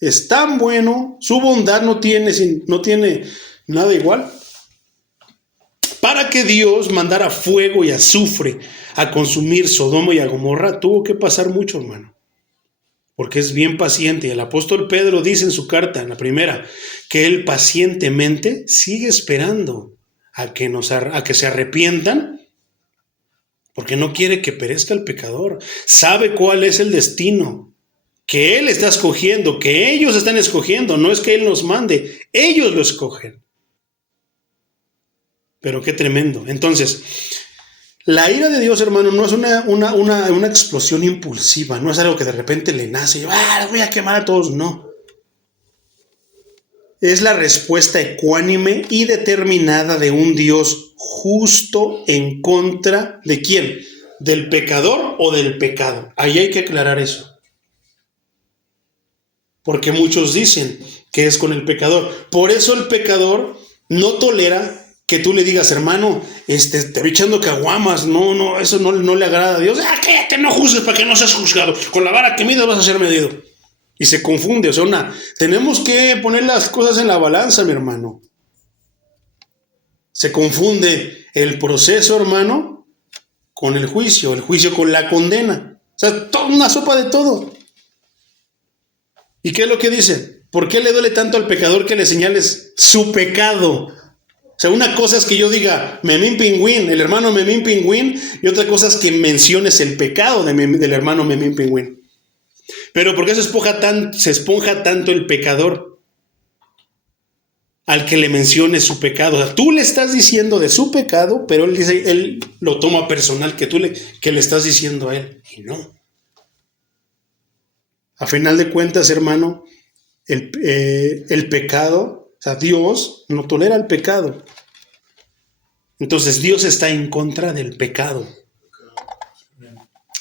Es tan bueno, su bondad no tiene nada igual. Para que Dios mandara fuego y azufre a consumir Sodoma y a Gomorra, tuvo que pasar mucho, hermano. porque es bien paciente. Y el apóstol Pedro dice en su carta, en la primera, que él pacientemente sigue esperando a que se arrepientan, porque no quiere que perezca el pecador. Sabe cuál es el destino que él está escogiendo, que ellos están escogiendo. No es que él nos mande, ellos lo escogen. Pero qué tremendo. Entonces, la ira de Dios, hermano, no es una explosión impulsiva, no es algo que de repente le nace y voy a quemar a todos, no. Es la respuesta ecuánime y determinada de un Dios justo en contra ¿de quién? ¿Del pecador o del pecado? Ahí hay que aclarar eso. Porque muchos dicen que es con el pecador. Por eso el pecador no tolera que tú le digas, hermano, te voy echando caguamas, no, eso no le agrada a Dios. Cállate, no juzgues para que no seas juzgado. Con la vara que mides vas a ser medido. Y se confunde, o sea, tenemos que poner las cosas en la balanza, mi hermano. Se confunde el proceso, hermano, con el juicio con la condena. O sea, toda una sopa de todo. ¿Y qué es lo que dice? ¿Por qué le duele tanto al pecador que le señales su pecado? O sea, una cosa es que yo diga Memín Pingüín, el hermano Memín Pingüín, y otra cosa es que menciones el pecado del hermano Memín Pingüín. Pero ¿por qué se esponja tanto el pecador al que le menciones su pecado? O sea, tú le estás diciendo de su pecado, pero él lo toma personal, que le estás diciendo a él, y no. A final de cuentas, hermano, el pecado, o sea, Dios no tolera el pecado. Entonces Dios está en contra del pecado.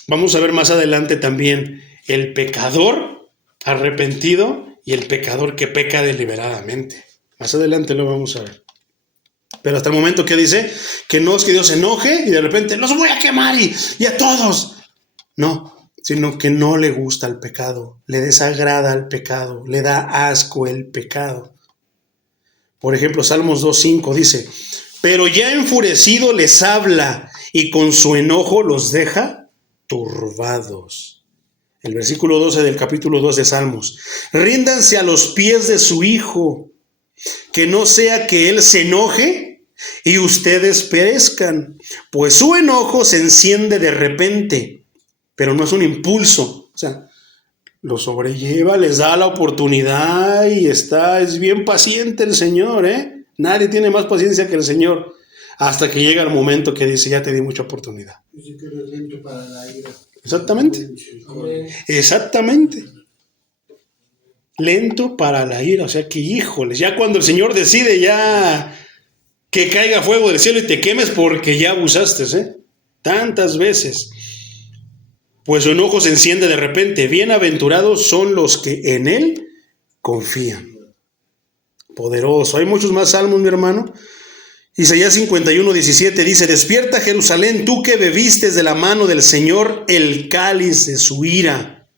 Vamos a ver más adelante también el pecador arrepentido y el pecador que peca deliberadamente. Más adelante lo vamos a ver. Pero hasta el momento, ¿qué dice? Que no es que Dios se enoje y de repente los voy a quemar y a todos. No, sino que no le gusta el pecado, le desagrada el pecado, le da asco el pecado. Por ejemplo, Salmos 2:5 dice, pero ya enfurecido les habla y con su enojo los deja turbados. El versículo 12 del capítulo 2 de Salmos. Ríndanse a los pies de su Hijo, que no sea que Él se enoje y ustedes perezcan, pues su enojo se enciende de repente, pero no es un impulso, o sea, lo sobrelleva, les da la oportunidad y es bien paciente el Señor, ¿eh? Nadie tiene más paciencia que el Señor, hasta que llega el momento que dice, ya te di mucha oportunidad. Dice que eres lento para la ira. Exactamente. Lento para la ira, o sea que, híjoles, ya cuando el Señor decide ya que caiga fuego del cielo y te quemes porque ya abusaste, tantas veces. Pues su enojo se enciende de repente. Bienaventurados son los que en Él confían. Poderoso. Hay muchos más salmos, mi hermano. Isaías 51:17 dice, despierta Jerusalén, tú que bebiste de la mano del Señor el cáliz de su ira.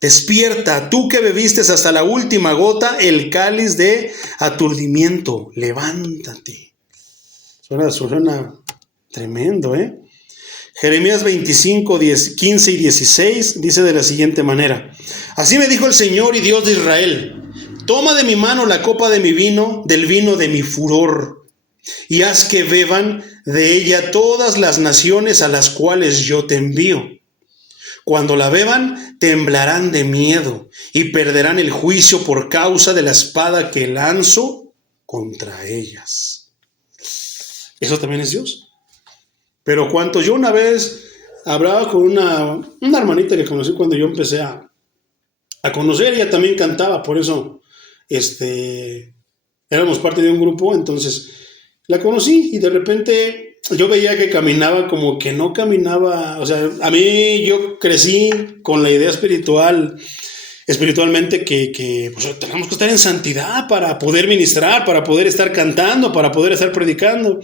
Despierta, tú que bebiste hasta la última gota el cáliz de aturdimiento. Levántate. Suena tremendo, ¿eh? Jeremías 25, 15 y 16 dice de la siguiente manera. Así me dijo el Señor y Dios de Israel, toma de mi mano la copa de mi vino, del vino de mi furor, y haz que beban de ella todas las naciones a las cuales yo te envío. Cuando la beban, temblarán de miedo y perderán el juicio por causa de la espada que lanzo contra ellas. Eso también es Dios. Pero yo una vez hablaba con una hermanita que conocí cuando yo empecé a conocer, ella también cantaba, por eso éramos parte de un grupo, entonces la conocí y de repente yo veía que caminaba como que no caminaba, o sea, a mí yo crecí con la idea espiritualmente que pues, tenemos que estar en santidad para poder ministrar, para poder estar cantando, para poder estar predicando.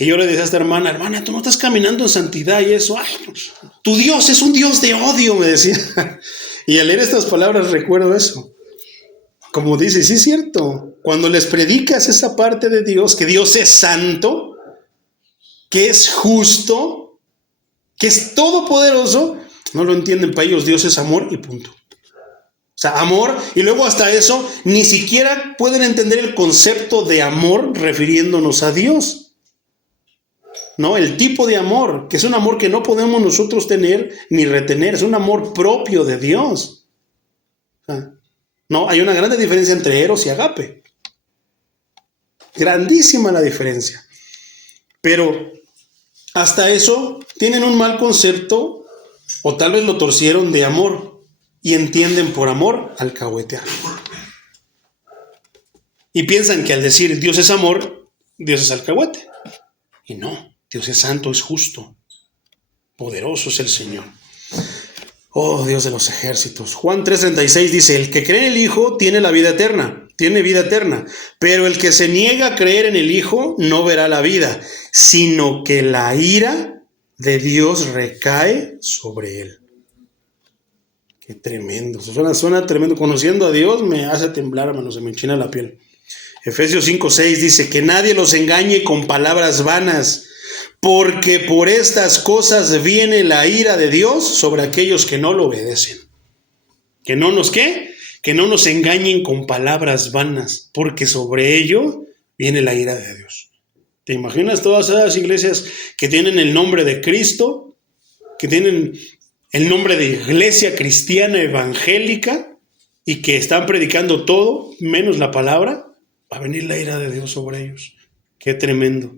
Y yo le decía a esta hermana, tú no estás caminando en santidad y eso. Ay, pues, tu Dios es un Dios de odio, me decía. Y al leer estas palabras recuerdo eso. Como dice, sí es cierto. Cuando les predicas esa parte de Dios, que Dios es santo, que es justo, que es todopoderoso, no lo entienden, para ellos Dios es amor y punto. O sea, amor, y luego hasta eso, ni siquiera pueden entender el concepto de amor refiriéndonos a Dios. ¿No? El tipo de amor, que es un amor que no podemos nosotros tener ni retener, es un amor propio de Dios. No, hay una grande diferencia entre eros y agape. Grandísima la diferencia. Pero hasta eso tienen un mal concepto, o tal vez lo torcieron, de amor, y entienden por amor alcahuetear. Y piensan que al decir Dios es amor, Dios es alcahuete. Y no, Dios es santo, es justo, poderoso es el Señor. Oh, Dios de los ejércitos. Juan 3:36 dice, el que cree en el Hijo tiene la vida eterna, tiene vida eterna, pero el que se niega a creer en el Hijo no verá la vida, sino que la ira de Dios recae sobre él. Qué tremendo, suena tremendo. Conociendo a Dios me hace temblar, hermano, se me enchina la piel. Efesios 5:6 dice, que nadie los engañe con palabras vanas, porque por estas cosas viene la ira de Dios sobre aquellos que no lo obedecen. Que no nos, ¿qué? Que no nos engañen con palabras vanas, porque sobre ello viene la ira de Dios. ¿Te imaginas todas esas iglesias que tienen el nombre de Cristo, que tienen el nombre de iglesia cristiana evangélica y que están predicando todo menos la palabra? Va a venir la ira de Dios sobre ellos. Qué tremendo.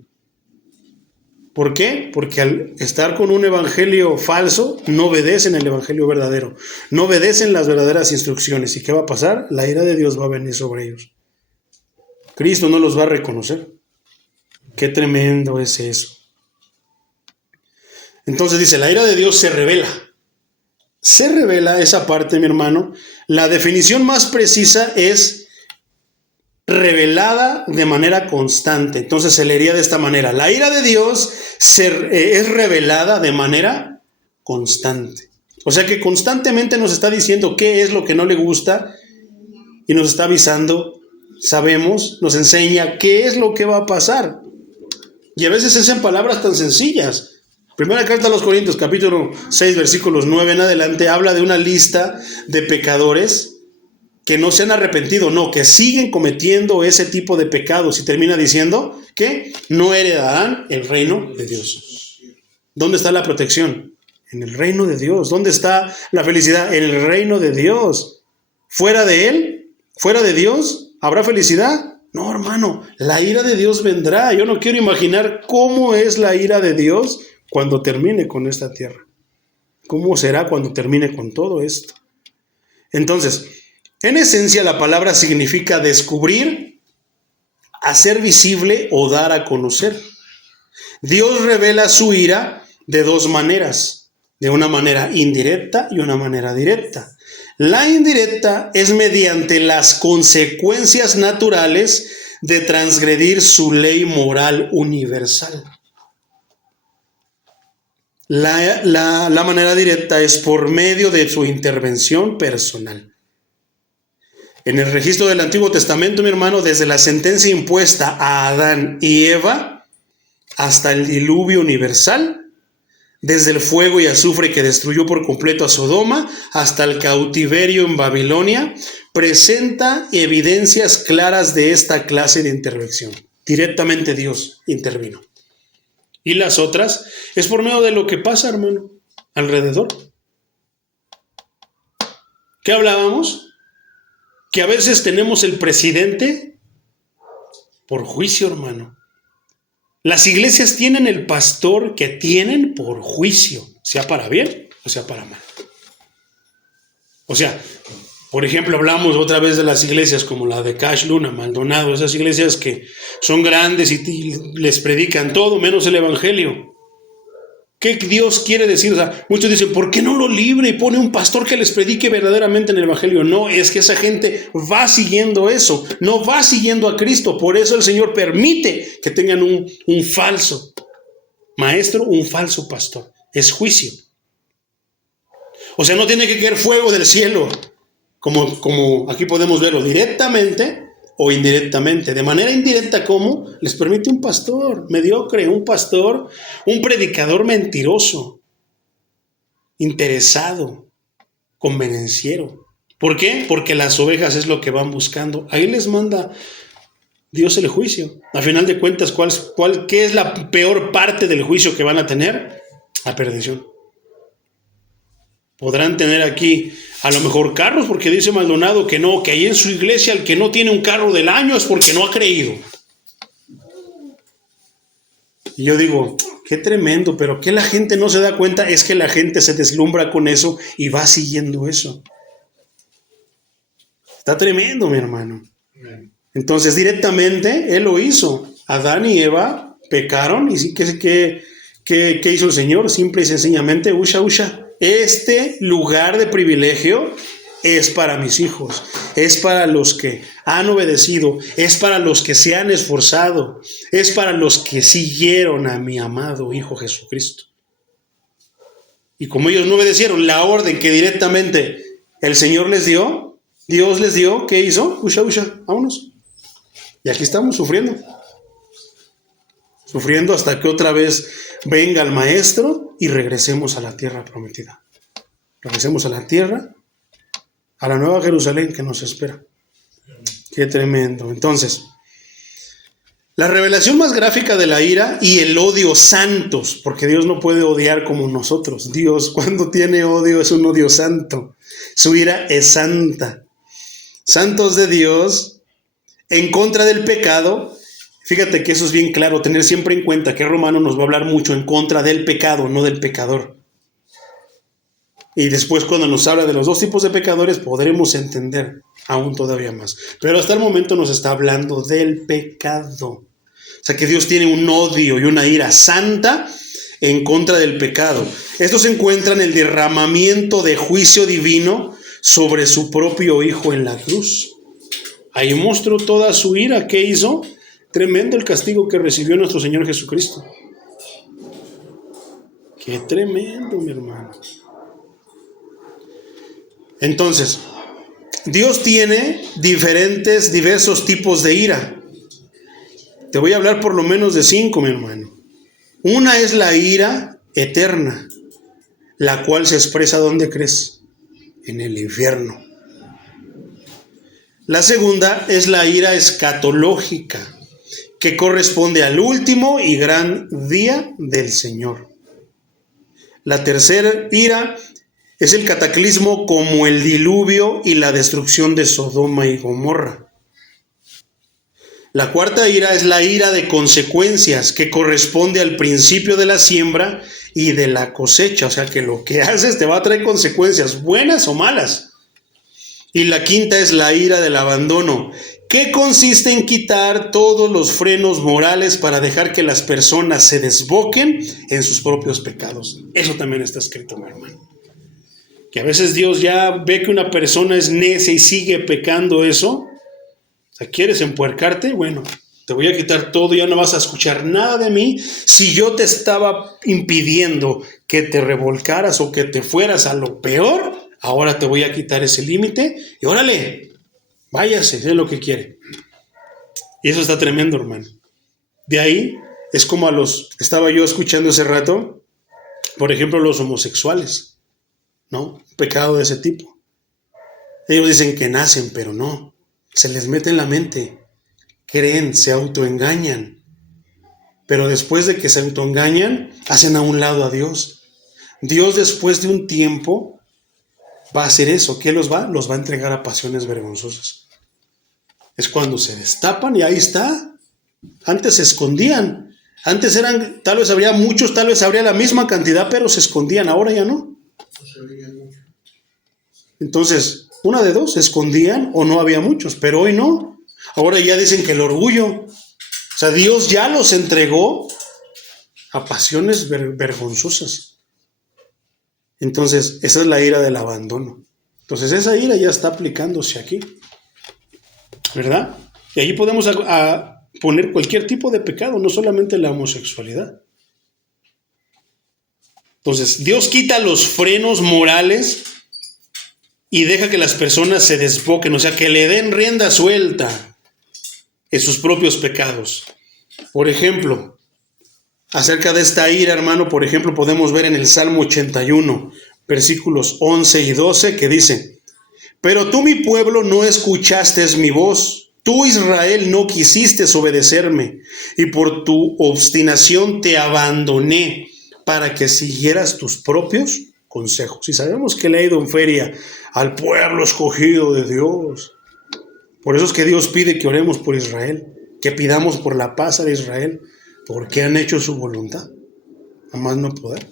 ¿Por qué? Porque al estar con un evangelio falso, no obedecen el evangelio verdadero, no obedecen las verdaderas instrucciones. ¿Y qué va a pasar? La ira de Dios va a venir sobre ellos. Cristo no los va a reconocer. Qué tremendo es eso. Entonces dice, la ira de Dios se revela. Se revela esa parte, mi hermano. La definición más precisa es revelada de manera constante. Entonces se leería de esta manera. La ira de Dios es revelada de manera constante. O sea que constantemente nos está diciendo qué es lo que no le gusta y nos está avisando, sabemos, nos enseña qué es lo que va a pasar. Y a veces es en palabras tan sencillas. Primera carta a los Corintios, capítulo 6, versículos 9 en adelante, habla de una lista de pecadores que no se han arrepentido, no, que siguen cometiendo ese tipo de pecados, y termina diciendo que no heredarán el reino de Dios. ¿Dónde está la protección? En el reino de Dios. ¿Dónde está la felicidad? En el reino de Dios. ¿Fuera de él? ¿Fuera de Dios? ¿Habrá felicidad? No, hermano, la ira de Dios vendrá. Yo no quiero imaginar cómo es la ira de Dios cuando termine con esta tierra. ¿Cómo será cuando termine con todo esto? Entonces, en esencia, la palabra significa descubrir, hacer visible o dar a conocer. Dios revela su ira de dos maneras, de una manera indirecta y una manera directa. La indirecta es mediante las consecuencias naturales de transgredir su ley moral universal. La manera directa es por medio de su intervención personal. En el registro del Antiguo Testamento, mi hermano, desde la sentencia impuesta a Adán y Eva hasta el diluvio universal, desde el fuego y azufre que destruyó por completo a Sodoma hasta el cautiverio en Babilonia, presenta evidencias claras de esta clase de intervención. Directamente Dios intervino. Y las otras es por medio de lo que pasa, hermano, alrededor. ¿Qué hablábamos? Que a veces tenemos el presidente por juicio, hermano. Las iglesias tienen el pastor que tienen por juicio, sea para bien o sea para mal. O sea, por ejemplo, hablamos otra vez de las iglesias como la de Cash Luna, Maldonado, esas iglesias que son grandes y les predican todo menos el evangelio. ¿Qué Dios quiere decir? O sea, muchos dicen, ¿por qué no lo libre y pone un pastor que les predique verdaderamente en el evangelio? No, es que esa gente va siguiendo eso, no va siguiendo a Cristo. Por eso el Señor permite que tengan un falso maestro, un falso pastor. Es juicio. O sea, no tiene que caer fuego del cielo, como aquí podemos verlo, directamente o indirectamente. De manera indirecta, ¿cómo? Les permite un pastor mediocre, un pastor, un predicador mentiroso, interesado, convenenciero. ¿Por qué? Porque las ovejas es lo que van buscando. Ahí les manda Dios el juicio. A final de cuentas, ¿qué es la peor parte del juicio que van a tener? La perdición. Podrán tener aquí a lo mejor carros, porque dice Maldonado que no, que ahí en su iglesia el que no tiene un carro del año es porque no ha creído. Y yo digo, qué tremendo, pero que la gente no se da cuenta es que la gente se deslumbra con eso y va siguiendo eso. Está tremendo, mi hermano. Entonces directamente Él lo hizo. Adán y Eva pecaron y sí ¿qué hizo el Señor? Simple y sencillamente, usha. Este lugar de privilegio es para mis hijos, es para los que han obedecido, es para los que se han esforzado, es para los que siguieron a mi amado Hijo Jesucristo. Y como ellos no obedecieron la orden que directamente el Señor les dio, Dios les dio, ¿qué hizo? Usha, vámonos. Y aquí estamos sufriendo hasta que otra vez venga el Maestro y regresemos a la tierra prometida. Regresemos a la tierra, a la nueva Jerusalén que nos espera. Qué tremendo. Entonces, la revelación más gráfica de la ira y el odio santos, porque Dios no puede odiar como nosotros. Dios, cuando tiene odio, es un odio santo. Su ira es santa. Santos de Dios, en contra del pecado. Fíjate que eso es bien claro, tener siempre en cuenta que Romano nos va a hablar mucho en contra del pecado, no del pecador. Y después cuando nos habla de los dos tipos de pecadores podremos entender aún todavía más. Pero hasta el momento nos está hablando del pecado. O sea que Dios tiene un odio y una ira santa en contra del pecado. Esto se encuentra en el derramamiento de juicio divino sobre su propio Hijo en la cruz. Ahí mostró toda su ira. ¿Qué hizo? Tremendo el castigo que recibió nuestro Señor Jesucristo. Qué tremendo, mi hermano. Entonces, Dios tiene diversos tipos de ira. Te voy a hablar por lo menos de 5, mi hermano. Una es la ira eterna, la cual se expresa ¿dónde crees? En el infierno. La segunda es la ira escatológica, que corresponde al último y gran día del Señor. La tercera ira es el cataclismo como el diluvio y la destrucción de Sodoma y Gomorra. La cuarta ira es la ira de consecuencias, que corresponde al principio de la siembra y de la cosecha. O sea que lo que haces te va a traer consecuencias, buenas o malas. Y la quinta es la ira del abandono, que consiste en quitar todos los frenos morales para dejar que las personas se desboquen en sus propios pecados. Eso también está escrito, mi hermano. Que a veces Dios ya ve que una persona es necia y sigue pecando eso. O sea, ¿quieres empuercarte? Bueno, te voy a quitar todo, ya no vas a escuchar nada de mí. Si yo te estaba impidiendo que te revolcaras o que te fueras a lo peor, ahora te voy a quitar ese límite y órale, váyase, es lo que quiere. Y eso está tremendo, hermano. De ahí es como estaba yo escuchando hace rato, por ejemplo, los homosexuales, ¿no? Un pecado de ese tipo. Ellos dicen que nacen, pero no. Se les mete en la mente. Creen, se autoengañan. Pero después de que se autoengañan, hacen a un lado a Dios. Dios después de un tiempo va a hacer eso. ¿Qué los va? Los va a entregar a pasiones vergonzosas. Es cuando se destapan y ahí está. Antes se escondían. Antes tal vez habría muchos, tal vez habría la misma cantidad, pero se escondían. Ahora ya no. Entonces, una de dos, se escondían o no había muchos, pero hoy no. Ahora ya dicen que el orgullo. O sea, Dios ya los entregó a pasiones vergonzosas. Entonces, esa es la ira del abandono. Entonces, esa ira ya está aplicándose aquí, ¿verdad? Y allí podemos poner cualquier tipo de pecado, no solamente la homosexualidad. Entonces, Dios quita los frenos morales y deja que las personas se desboquen, o sea, que le den rienda suelta en sus propios pecados. Por ejemplo, acerca de esta ira, hermano, por ejemplo, podemos ver en el Salmo 81, versículos 11 y 12, que dice: Pero tú, mi pueblo, no escuchaste mi voz. Tú, Israel, no quisiste obedecerme, y por tu obstinación te abandoné para que siguieras tus propios consejos. Y sabemos que le ha ido en feria al pueblo escogido de Dios. Por eso es que Dios pide que oremos por Israel, que pidamos por la paz de Israel, porque han hecho su voluntad. A más no poder.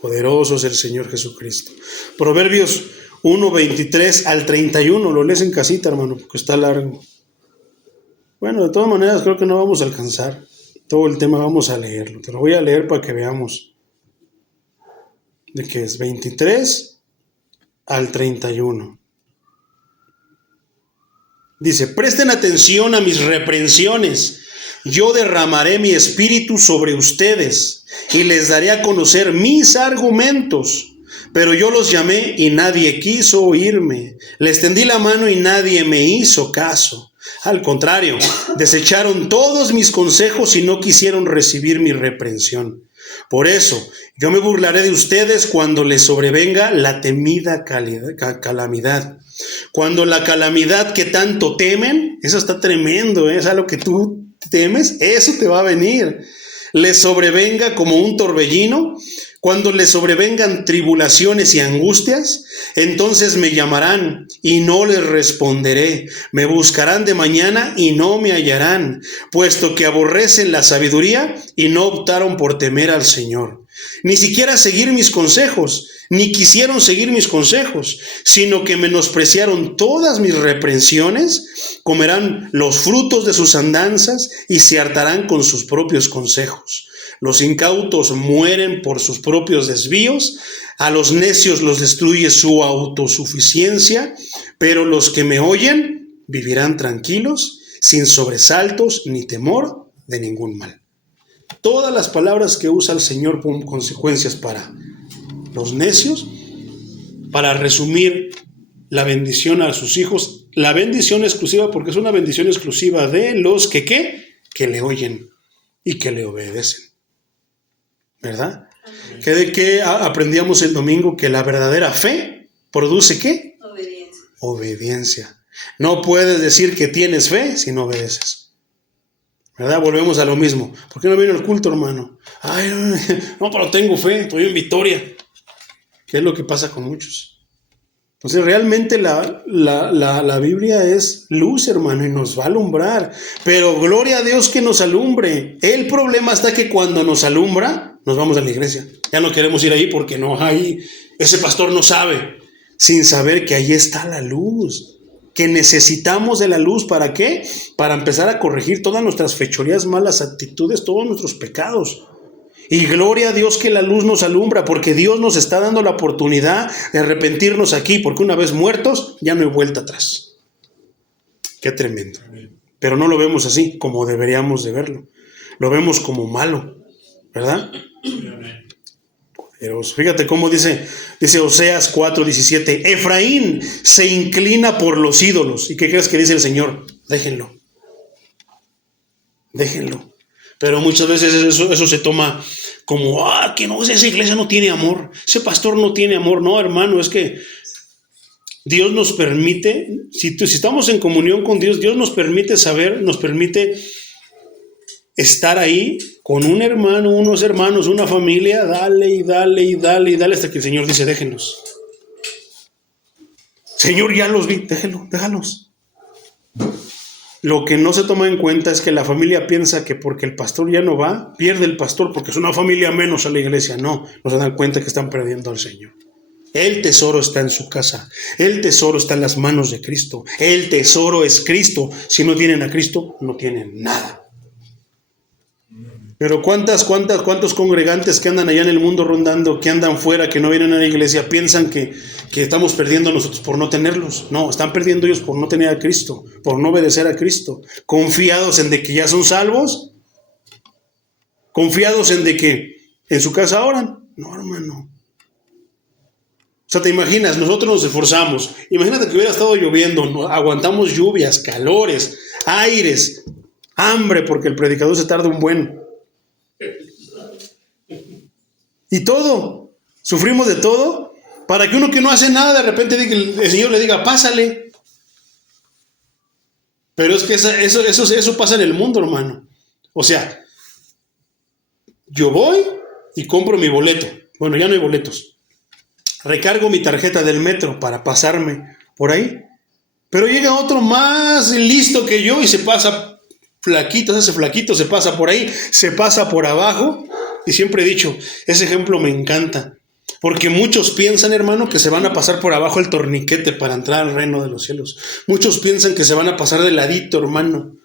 Poderoso es el Señor Jesucristo. Proverbios 1:23 al 31. Lo lees en casita, hermano, porque está largo. Bueno, de todas maneras creo que no vamos a alcanzar todo el tema, vamos a leerlo. Te lo voy a leer para que veamos de qué es 23 al 31. Dice: presten atención a mis reprensiones. Yo derramaré mi espíritu sobre ustedes y les daré a conocer mis argumentos. Pero yo los llamé y nadie quiso oírme. Les tendí la mano y nadie me hizo caso. Al contrario, desecharon todos mis consejos y no quisieron recibir mi reprensión. Por eso, yo me burlaré de ustedes cuando les sobrevenga la temida calamidad. Cuando la calamidad que tanto temen, eso está tremendo, es algo que tú temes, eso te va a venir. Les sobrevenga como un torbellino, cuando les sobrevengan tribulaciones y angustias, entonces me llamarán y no les responderé. Me buscarán de mañana y no me hallarán, puesto que aborrecen la sabiduría y no optaron por temer al Señor. Ni siquiera seguir mis consejos, ni quisieron seguir mis consejos, sino que menospreciaron todas mis reprensiones, comerán los frutos de sus andanzas y se hartarán con sus propios consejos. Los incautos mueren por sus propios desvíos, a los necios los destruye su autosuficiencia, pero los que me oyen vivirán tranquilos, sin sobresaltos ni temor de ningún mal. Todas las palabras que usa el Señor con consecuencias para los necios, para resumir la bendición a sus hijos, la bendición exclusiva, porque es una bendición exclusiva de los que le oyen y que le obedecen. ¿Verdad? ¿Qué de qué aprendíamos el domingo? Que la verdadera fe produce ¿qué? Obediencia. Obediencia. No puedes decir que tienes fe si no obedeces. ¿Verdad? Volvemos a lo mismo. ¿Por qué no vino al culto, hermano? Ay, no, pero tengo fe, estoy en victoria. ¿Qué es lo que pasa con muchos? Entonces realmente la Biblia es luz, hermano, y nos va a alumbrar. Pero gloria a Dios que nos alumbre. El problema está que cuando nos alumbra, nos vamos a la iglesia. Ya no queremos ir ahí porque no hay, ese pastor no sabe, sin saber que ahí está la luz. Que necesitamos de la luz, ¿para qué? Para empezar a corregir todas nuestras fechorías, malas actitudes, todos nuestros pecados. Y gloria a Dios que la luz nos alumbra, porque Dios nos está dando la oportunidad de arrepentirnos aquí, porque una vez muertos ya no hay vuelta atrás. Qué tremendo. Pero no lo vemos así como deberíamos de verlo. Lo vemos como malo, ¿verdad? Pero fíjate cómo dice Oseas 4:17, Efraín se inclina por los ídolos. ¿Y qué crees que dice el Señor? Déjenlo. Pero muchas veces eso se toma como, que no, esa iglesia no tiene amor, ese pastor no tiene amor. No, hermano, es que Dios nos permite, si estamos en comunión con Dios, Dios nos permite saber, nos permite estar ahí con un hermano, unos hermanos, una familia, dale hasta que el Señor dice, déjenlos. Señor, ya los vi, déjalos. Lo que no se toma en cuenta es que la familia piensa que porque el pastor ya no va, pierde el pastor porque es una familia menos a la iglesia. No se dan cuenta que están perdiendo al Señor. El tesoro está en su casa. El tesoro está en las manos de Cristo. El tesoro es Cristo. Si no tienen a Cristo, no tienen nada. Pero ¿cuántos congregantes que andan allá en el mundo rondando, que andan fuera, que no vienen a la iglesia, piensan que estamos perdiendo nosotros por no tenerlos? No, están perdiendo ellos por no tener a Cristo, por no obedecer a Cristo, confiados en de que ya son salvos, confiados en de que en su casa oran. No, hermano. O sea, te imaginas, nosotros nos esforzamos. Imagínate que hubiera estado lloviendo, aguantamos lluvias, calores, aires, hambre, porque el predicador se tarda un buen. Y todo, sufrimos de todo, Para que uno que no hace nada, de repente el Señor le diga, pásale. Pero es que eso pasa en el mundo, hermano. O sea, yo voy y compro mi boleto. Bueno, ya no hay boletos. Recargo mi tarjeta del metro para pasarme por ahí. Pero llega otro más listo que yo y se pasa flaquito, ese flaquito se pasa por ahí, se pasa por abajo. Y siempre he dicho, ese ejemplo me encanta. Porque muchos piensan, hermano, que se van a pasar por abajo el torniquete para entrar al reino de los cielos. Muchos piensan que se van a pasar de ladito, hermano.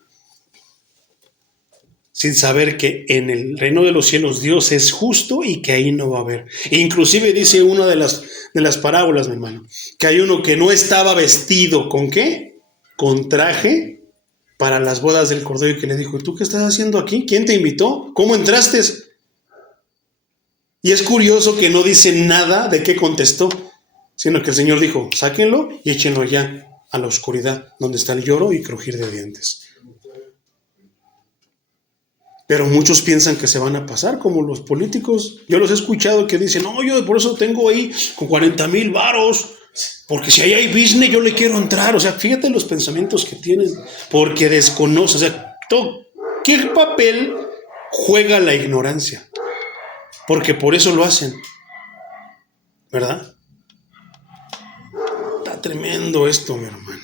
Sin saber que en el reino de los cielos Dios es justo y que ahí no va a haber. E inclusive dice una de las parábolas, mi hermano, que hay uno que no estaba vestido, ¿con qué? Con traje para las bodas del Cordero, y que le dijo, ¿tú qué estás haciendo aquí? ¿Quién te invitó? ¿Cómo entraste? Y es curioso que no dice nada de qué contestó, sino que el Señor dijo, sáquenlo y échenlo ya a la oscuridad, donde está el lloro y crujir de dientes. Pero muchos piensan que se van a pasar, como los políticos. Yo los he escuchado que dicen, no, yo por eso tengo ahí con 40,000 varos, porque si ahí hay business yo le quiero entrar. O sea, fíjate los pensamientos que tienen, porque desconocen. O sea, ¿qué papel juega la ignorancia? Porque por eso lo hacen, ¿verdad? Está tremendo esto, mi hermano.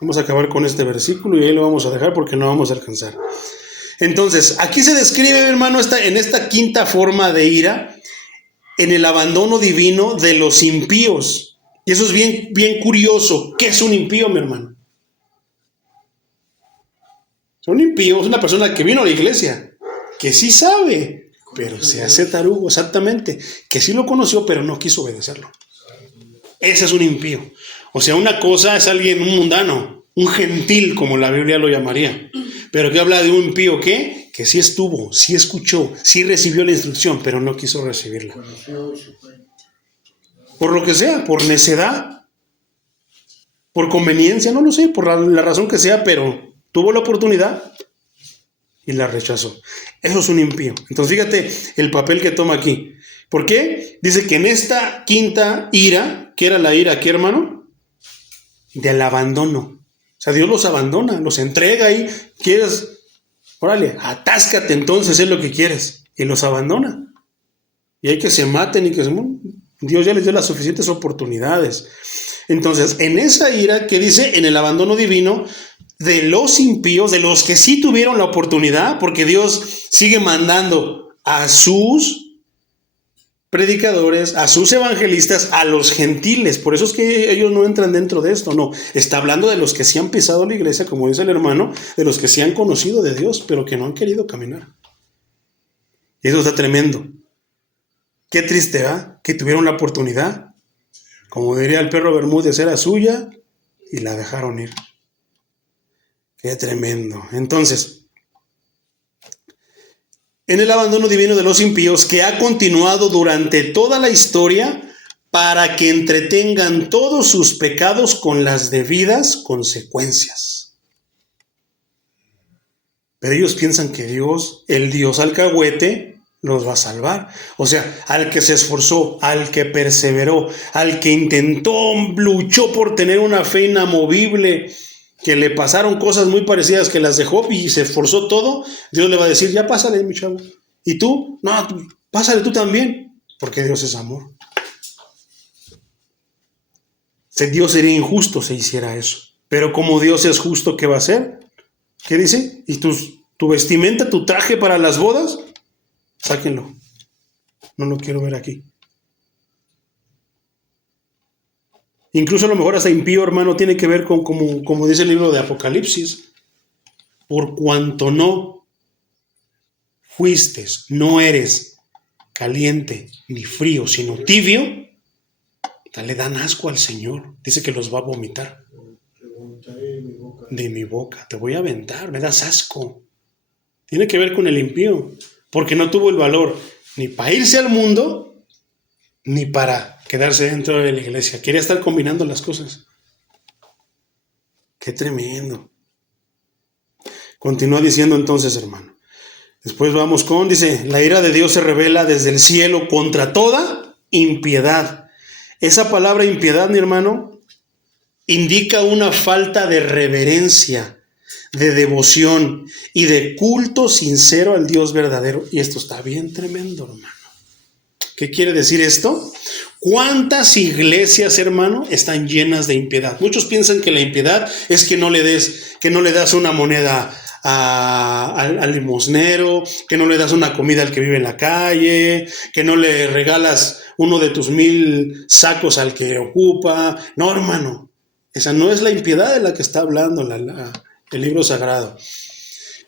Vamos a acabar con este versículo y ahí lo vamos a dejar porque no vamos a alcanzar. Entonces, aquí se describe, mi hermano, en esta quinta forma de ira, en el abandono divino de los impíos. Y eso es bien, bien curioso. ¿Qué es un impío, mi hermano? Un impío es una persona que vino a la iglesia, que sí sabe, pero se hace tarugo, exactamente, que sí lo conoció, pero no quiso obedecerlo. Ese es un impío. O sea, una cosa es alguien, un mundano, un gentil, como la Biblia lo llamaría. Pero que habla de un impío, ¿qué? Que sí estuvo, sí escuchó, sí recibió la instrucción, pero no quiso recibirla. Por lo que sea, por necedad, por conveniencia, no lo sé, por la razón que sea, pero tuvo la oportunidad y la rechazó. Eso es un impío. Entonces fíjate el papel que toma aquí. ¿Por qué? Dice que en esta quinta ira, ¿qué era la ira aquí, hermano? Del abandono. O sea, Dios los abandona, los entrega ahí. ¿Quieres? Órale, atáscate entonces, es lo que quieres. Y los abandona. Y hay que se maten y que se mueran. Dios ya les dio las suficientes oportunidades. Entonces, en esa ira que dice, en el abandono divino de los impíos, de los que sí tuvieron la oportunidad, porque Dios sigue mandando a sus predicadores, a sus evangelistas, a los gentiles. Por eso es que ellos no entran dentro de esto, no. Está hablando de los que sí han pisado la iglesia, como dice el hermano, de los que sí han conocido de Dios, pero que no han querido caminar. Y eso está tremendo. Qué triste, ¿verdad? Que tuvieron la oportunidad, como diría el perro Bermúdez, era suya y la dejaron ir. Qué tremendo. Entonces, en el abandono divino de los impíos, que ha continuado durante toda la historia para que entretengan todos sus pecados con las debidas consecuencias. Pero ellos piensan que Dios, el Dios alcahuete, los va a salvar. O sea, al que se esforzó, al que perseveró, al que intentó, luchó por tener una fe inamovible, que le pasaron cosas muy parecidas que las de Job y se esforzó todo, Dios le va a decir, ya pásale, mi chavo. ¿Y tú? No, pásale tú también, porque Dios es amor. Dios sería injusto si hiciera eso. Pero como Dios es justo, ¿qué va a hacer? ¿Qué dice? ¿Y tu vestimenta, tu traje para las bodas? Sáquenlo. No lo quiero ver aquí. Incluso a lo mejor hasta impío, hermano, tiene que ver con, como dice el libro de Apocalipsis. Por cuanto no fuistes, no eres caliente ni frío, sino tibio, le dan asco al Señor. Dice que los va a vomitar. De mi boca. Te voy a aventar, me das asco. Tiene que ver con el impío, porque no tuvo el valor ni para irse al mundo, ni para quedarse dentro de la iglesia. Quería estar combinando las cosas. Qué tremendo. Continúa diciendo entonces, hermano. Después vamos dice, la ira de Dios se revela desde el cielo contra toda impiedad Esa palabra impiedad, mi hermano, indica una falta de reverencia, de devoción y de culto sincero al Dios verdadero. Y esto está bien tremendo, hermano. ¿Qué quiere decir esto? ¿Cuántas iglesias, hermano, están llenas de impiedad? Muchos piensan que la impiedad es que no le das una moneda al limosnero, que no le das una comida al que vive en la calle, que no le regalas uno de tus 1000 sacos al que ocupa. No, hermano, esa no es la impiedad de la que está hablando el libro sagrado.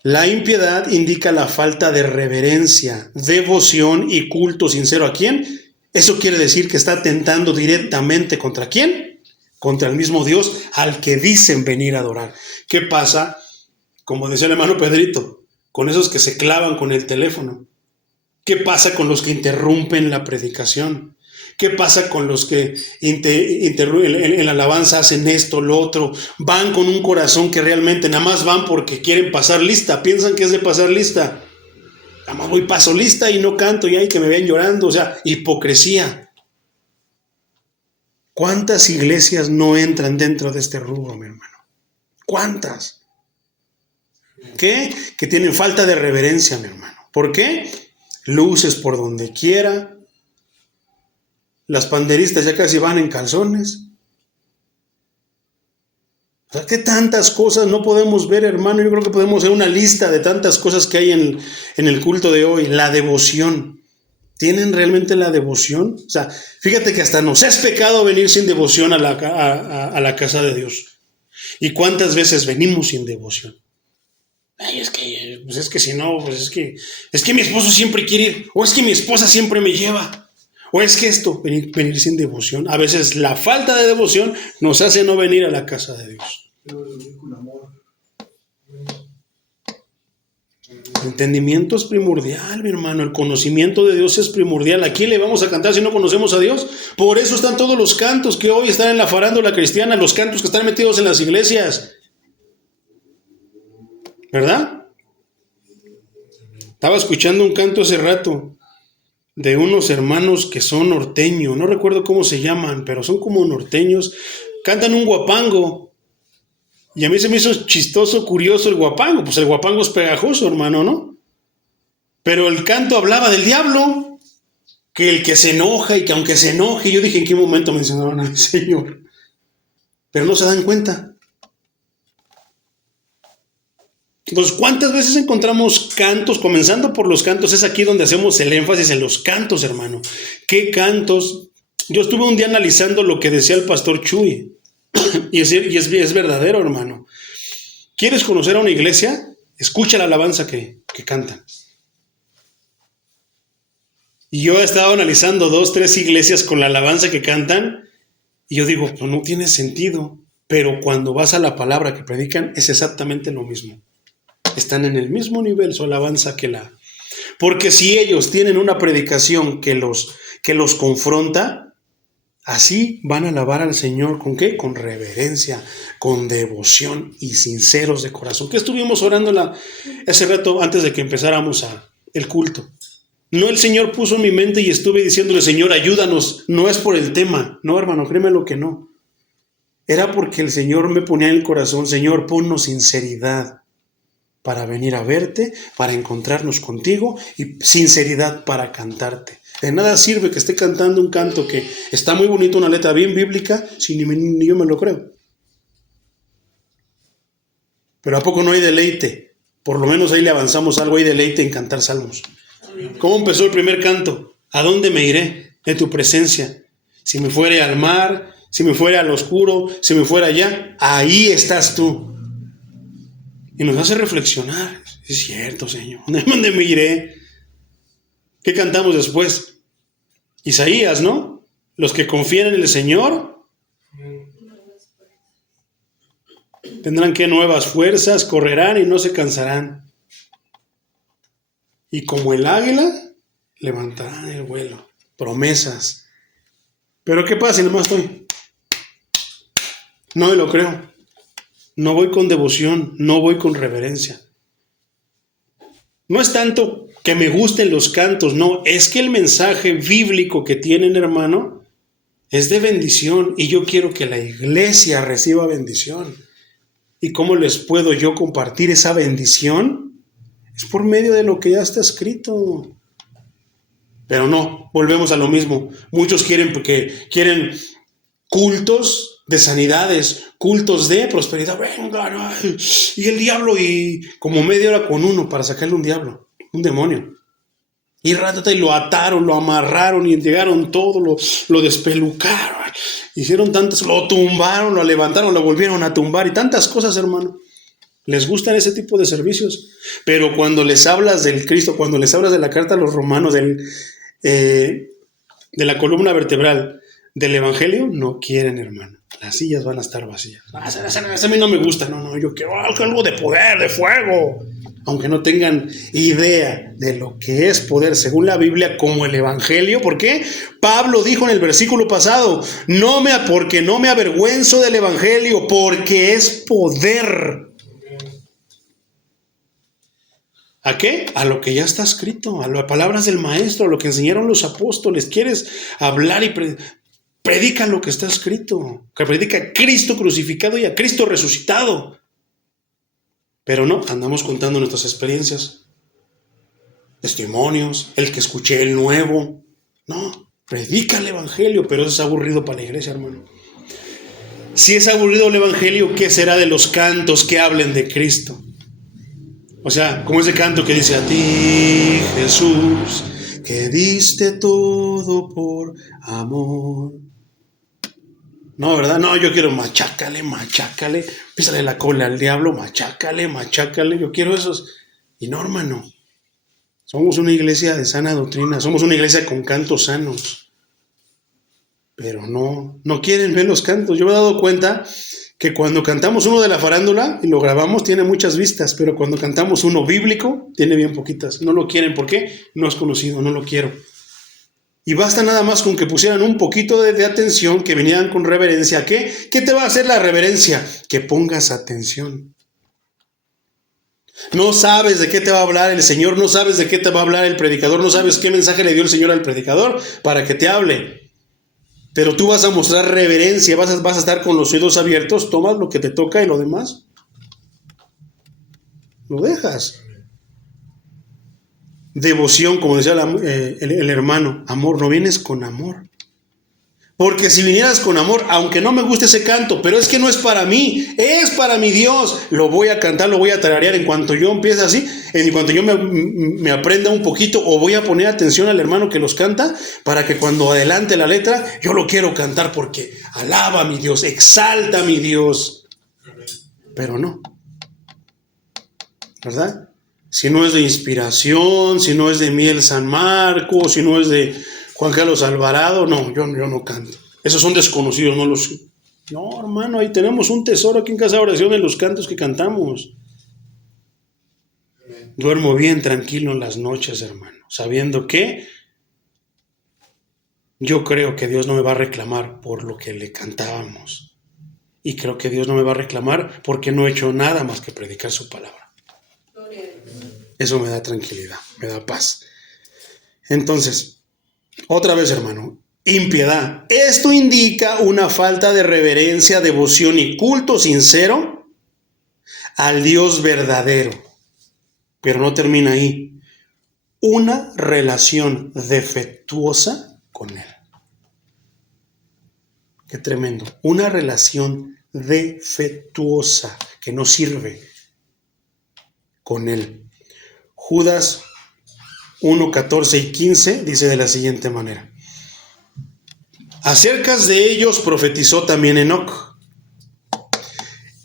La impiedad indica la falta de reverencia, devoción y culto sincero. ¿A quién? Eso quiere decir que está atentando directamente ¿contra quién? Contra el mismo Dios al que dicen venir a adorar. ¿Qué pasa? Como decía el hermano Pedrito, con esos que se clavan con el teléfono. ¿Qué pasa con los que interrumpen la predicación? ¿Qué pasa con los que en la alabanza hacen esto, lo otro? Van con un corazón que realmente nada más van porque quieren pasar lista. Piensan que es de pasar lista. Nada más voy, paso lista y no canto y hay que me vean llorando. O sea, hipocresía. ¿Cuántas iglesias no entran dentro de este rubro, mi hermano? ¿Cuántas? ¿Qué? Que tienen falta de reverencia, mi hermano. ¿Por qué? Luces por donde quiera. Las panderistas ya casi van en calzones. O sea, ¿qué tantas cosas no podemos ver, hermano? Yo creo que podemos hacer una lista de tantas cosas que hay en el culto de hoy. La devoción. ¿Tienen realmente la devoción? O sea, fíjate que hasta nos es pecado venir sin devoción a la casa de Dios. ¿Y cuántas veces venimos sin devoción? Ay, es que si no, pues es que mi esposo siempre quiere ir, o es que mi esposa siempre me lleva, o es que esto, venir sin devoción. A veces la falta de devoción nos hace no venir a la casa de Dios. El entendimiento es primordial, mi hermano. El conocimiento de Dios es primordial. ¿A quién le vamos a cantar si no conocemos a Dios? Por eso están todos los cantos que hoy están en la farándula cristiana, los cantos que están metidos en las iglesias. ¿Verdad? Estaba escuchando un canto hace rato de unos hermanos que son norteños, no recuerdo cómo se llaman, pero son como norteños, cantan un guapango, y a mí se me hizo chistoso, curioso el guapango. Pues el guapango es pegajoso, hermano, ¿no? Pero el canto hablaba del diablo, que el que se enoja y que aunque se enoje, yo dije, ¿en qué momento mencionaron al Señor? Pero no se dan cuenta. Entonces, ¿cuántas veces encontramos cantos? Comenzando por los cantos, es aquí donde hacemos el énfasis en los cantos, hermano. ¿Qué cantos? Yo estuve un día analizando lo que decía el pastor Chuy, y es verdadero, hermano. ¿Quieres conocer a una iglesia? Escucha la alabanza que cantan. Y yo he estado analizando 2, 3 iglesias con la alabanza que cantan, y yo digo, pues no tiene sentido, pero cuando vas a la palabra que predican, es exactamente lo mismo. Están en el mismo nivel su alabanza que la... Porque si ellos tienen una predicación que los confronta, así van a alabar al Señor. ¿Con qué? Con reverencia, con devoción y sinceros de corazón. ¿Qué estuvimos orando ese rato antes de que empezáramos el culto? No, el Señor puso en mi mente y estuve diciéndole, Señor, ayúdanos. No es por el tema. No, hermano, créeme lo que no. Era porque el Señor me ponía en el corazón, Señor, ponnos sinceridad para venir a verte, para encontrarnos contigo y sinceridad para cantarte. De nada sirve que esté cantando un canto que está muy bonito, una letra bien bíblica, si ni yo me lo creo. Pero ¿a poco no hay deleite? Por lo menos ahí le avanzamos algo, hay deleite en cantar salmos. ¿Cómo empezó el primer canto? ¿A dónde me iré de tu presencia? Si me fuere al mar, si me fuere al oscuro, si me fuera allá, ahí estás tú. Y nos hace reflexionar. Es cierto, Señor. ¿Dónde me iré? ¿Qué cantamos después? Isaías, ¿no? Los que confían en el Señor tendrán que nuevas fuerzas, correrán y no se cansarán. Y como el águila, levantarán el vuelo. Promesas. Pero ¿qué pasa si nomás estoy? No me lo creo. No voy con devoción, no voy con reverencia. No es tanto que me gusten los cantos, no, es que el mensaje bíblico que tienen, hermano, es de bendición y yo quiero que la iglesia reciba bendición. ¿Y cómo les puedo yo compartir esa bendición? Es por medio de lo que ya está escrito. Pero no, volvemos a lo mismo. Muchos quieren cultos de sanidades, cultos de prosperidad. Venga, y el diablo, y como media hora con uno para sacarle un diablo, un demonio. Y lo ataron, lo amarraron y llegaron todo, lo despelucaron, hicieron tantas, lo tumbaron, lo levantaron, lo volvieron a tumbar y tantas cosas, hermano. Les gustan ese tipo de servicios, pero cuando les hablas del Cristo, cuando les hablas de la carta a los romanos, de la columna vertebral del Evangelio, no quieren, hermano. Las sillas van a estar vacías. A mí no me gusta, no, yo quiero algo de poder, de fuego. Aunque no tengan idea de lo que es poder según la Biblia como el Evangelio. ¿Por qué? Pablo dijo en el versículo pasado, porque no me avergüenzo del Evangelio, porque es poder. ¿A qué? A lo que ya está escrito, a las palabras del Maestro, a lo que enseñaron los apóstoles. ¿Quieres hablar y predica lo que está escrito? Que predica a Cristo crucificado y a Cristo resucitado. Pero no, andamos contando nuestras experiencias, testimonios, el que escuché el nuevo. No, predica el Evangelio, pero eso es aburrido para la iglesia, hermano. Si es aburrido el Evangelio, ¿qué será de los cantos que hablen de Cristo? O sea, como ese canto que dice, a ti, Jesús, que diste todo por amor. No, ¿verdad? No, yo quiero machácale, písale la cola al diablo, machácale, yo quiero esos. Y no, hermano, somos una iglesia de sana doctrina, somos una iglesia con cantos sanos. Pero no quieren ver los cantos. Yo me he dado cuenta que cuando cantamos uno de la farándula y lo grabamos tiene muchas vistas, pero cuando cantamos uno bíblico tiene bien poquitas. No lo quieren, ¿por qué? No es conocido, no lo quiero. Y basta nada más con que pusieran un poquito de atención, que vinieran con reverencia. ¿Qué te va a hacer la reverencia? Que pongas atención. No sabes de qué te va a hablar el Señor, no sabes de qué te va a hablar el predicador, no sabes qué mensaje le dio el Señor al predicador para que te hable. Pero tú vas a mostrar reverencia, vas a estar con los oídos abiertos, tomas lo que te toca y lo demás lo dejas. Devoción, como decía el hermano, amor, no vienes con amor. Porque si vinieras con amor, aunque no me guste ese canto, pero es que no es para mí, es para mi Dios, lo voy a cantar, lo voy a tararear en cuanto yo empiece así, en cuanto yo me aprenda un poquito, o voy a poner atención al hermano que los canta, para que cuando adelante la letra, yo lo quiero cantar porque alaba a mi Dios, exalta a mi Dios. Pero no, ¿verdad? Si no es de inspiración, si no es de Miel San Marcos, si no es de Juan Carlos Alvarado, no, yo no canto. Esos son desconocidos, no los... No, hermano, ahí tenemos un tesoro aquí en Casa de Oración en los cantos que cantamos. Duermo bien tranquilo en las noches, hermano, sabiendo que yo creo que Dios no me va a reclamar por lo que le cantábamos. Y creo que Dios no me va a reclamar porque no he hecho nada más que predicar su palabra. Eso me da tranquilidad, me da paz. Entonces, otra vez, hermano, impiedad. Esto indica una falta de reverencia, devoción y culto sincero al Dios verdadero. Pero no termina ahí. Una relación defectuosa con Él. Qué tremendo. Una relación defectuosa que no sirve con Él. Judas 1, 14 y 15 dice de la siguiente manera. Acerca de ellos profetizó también Enoc,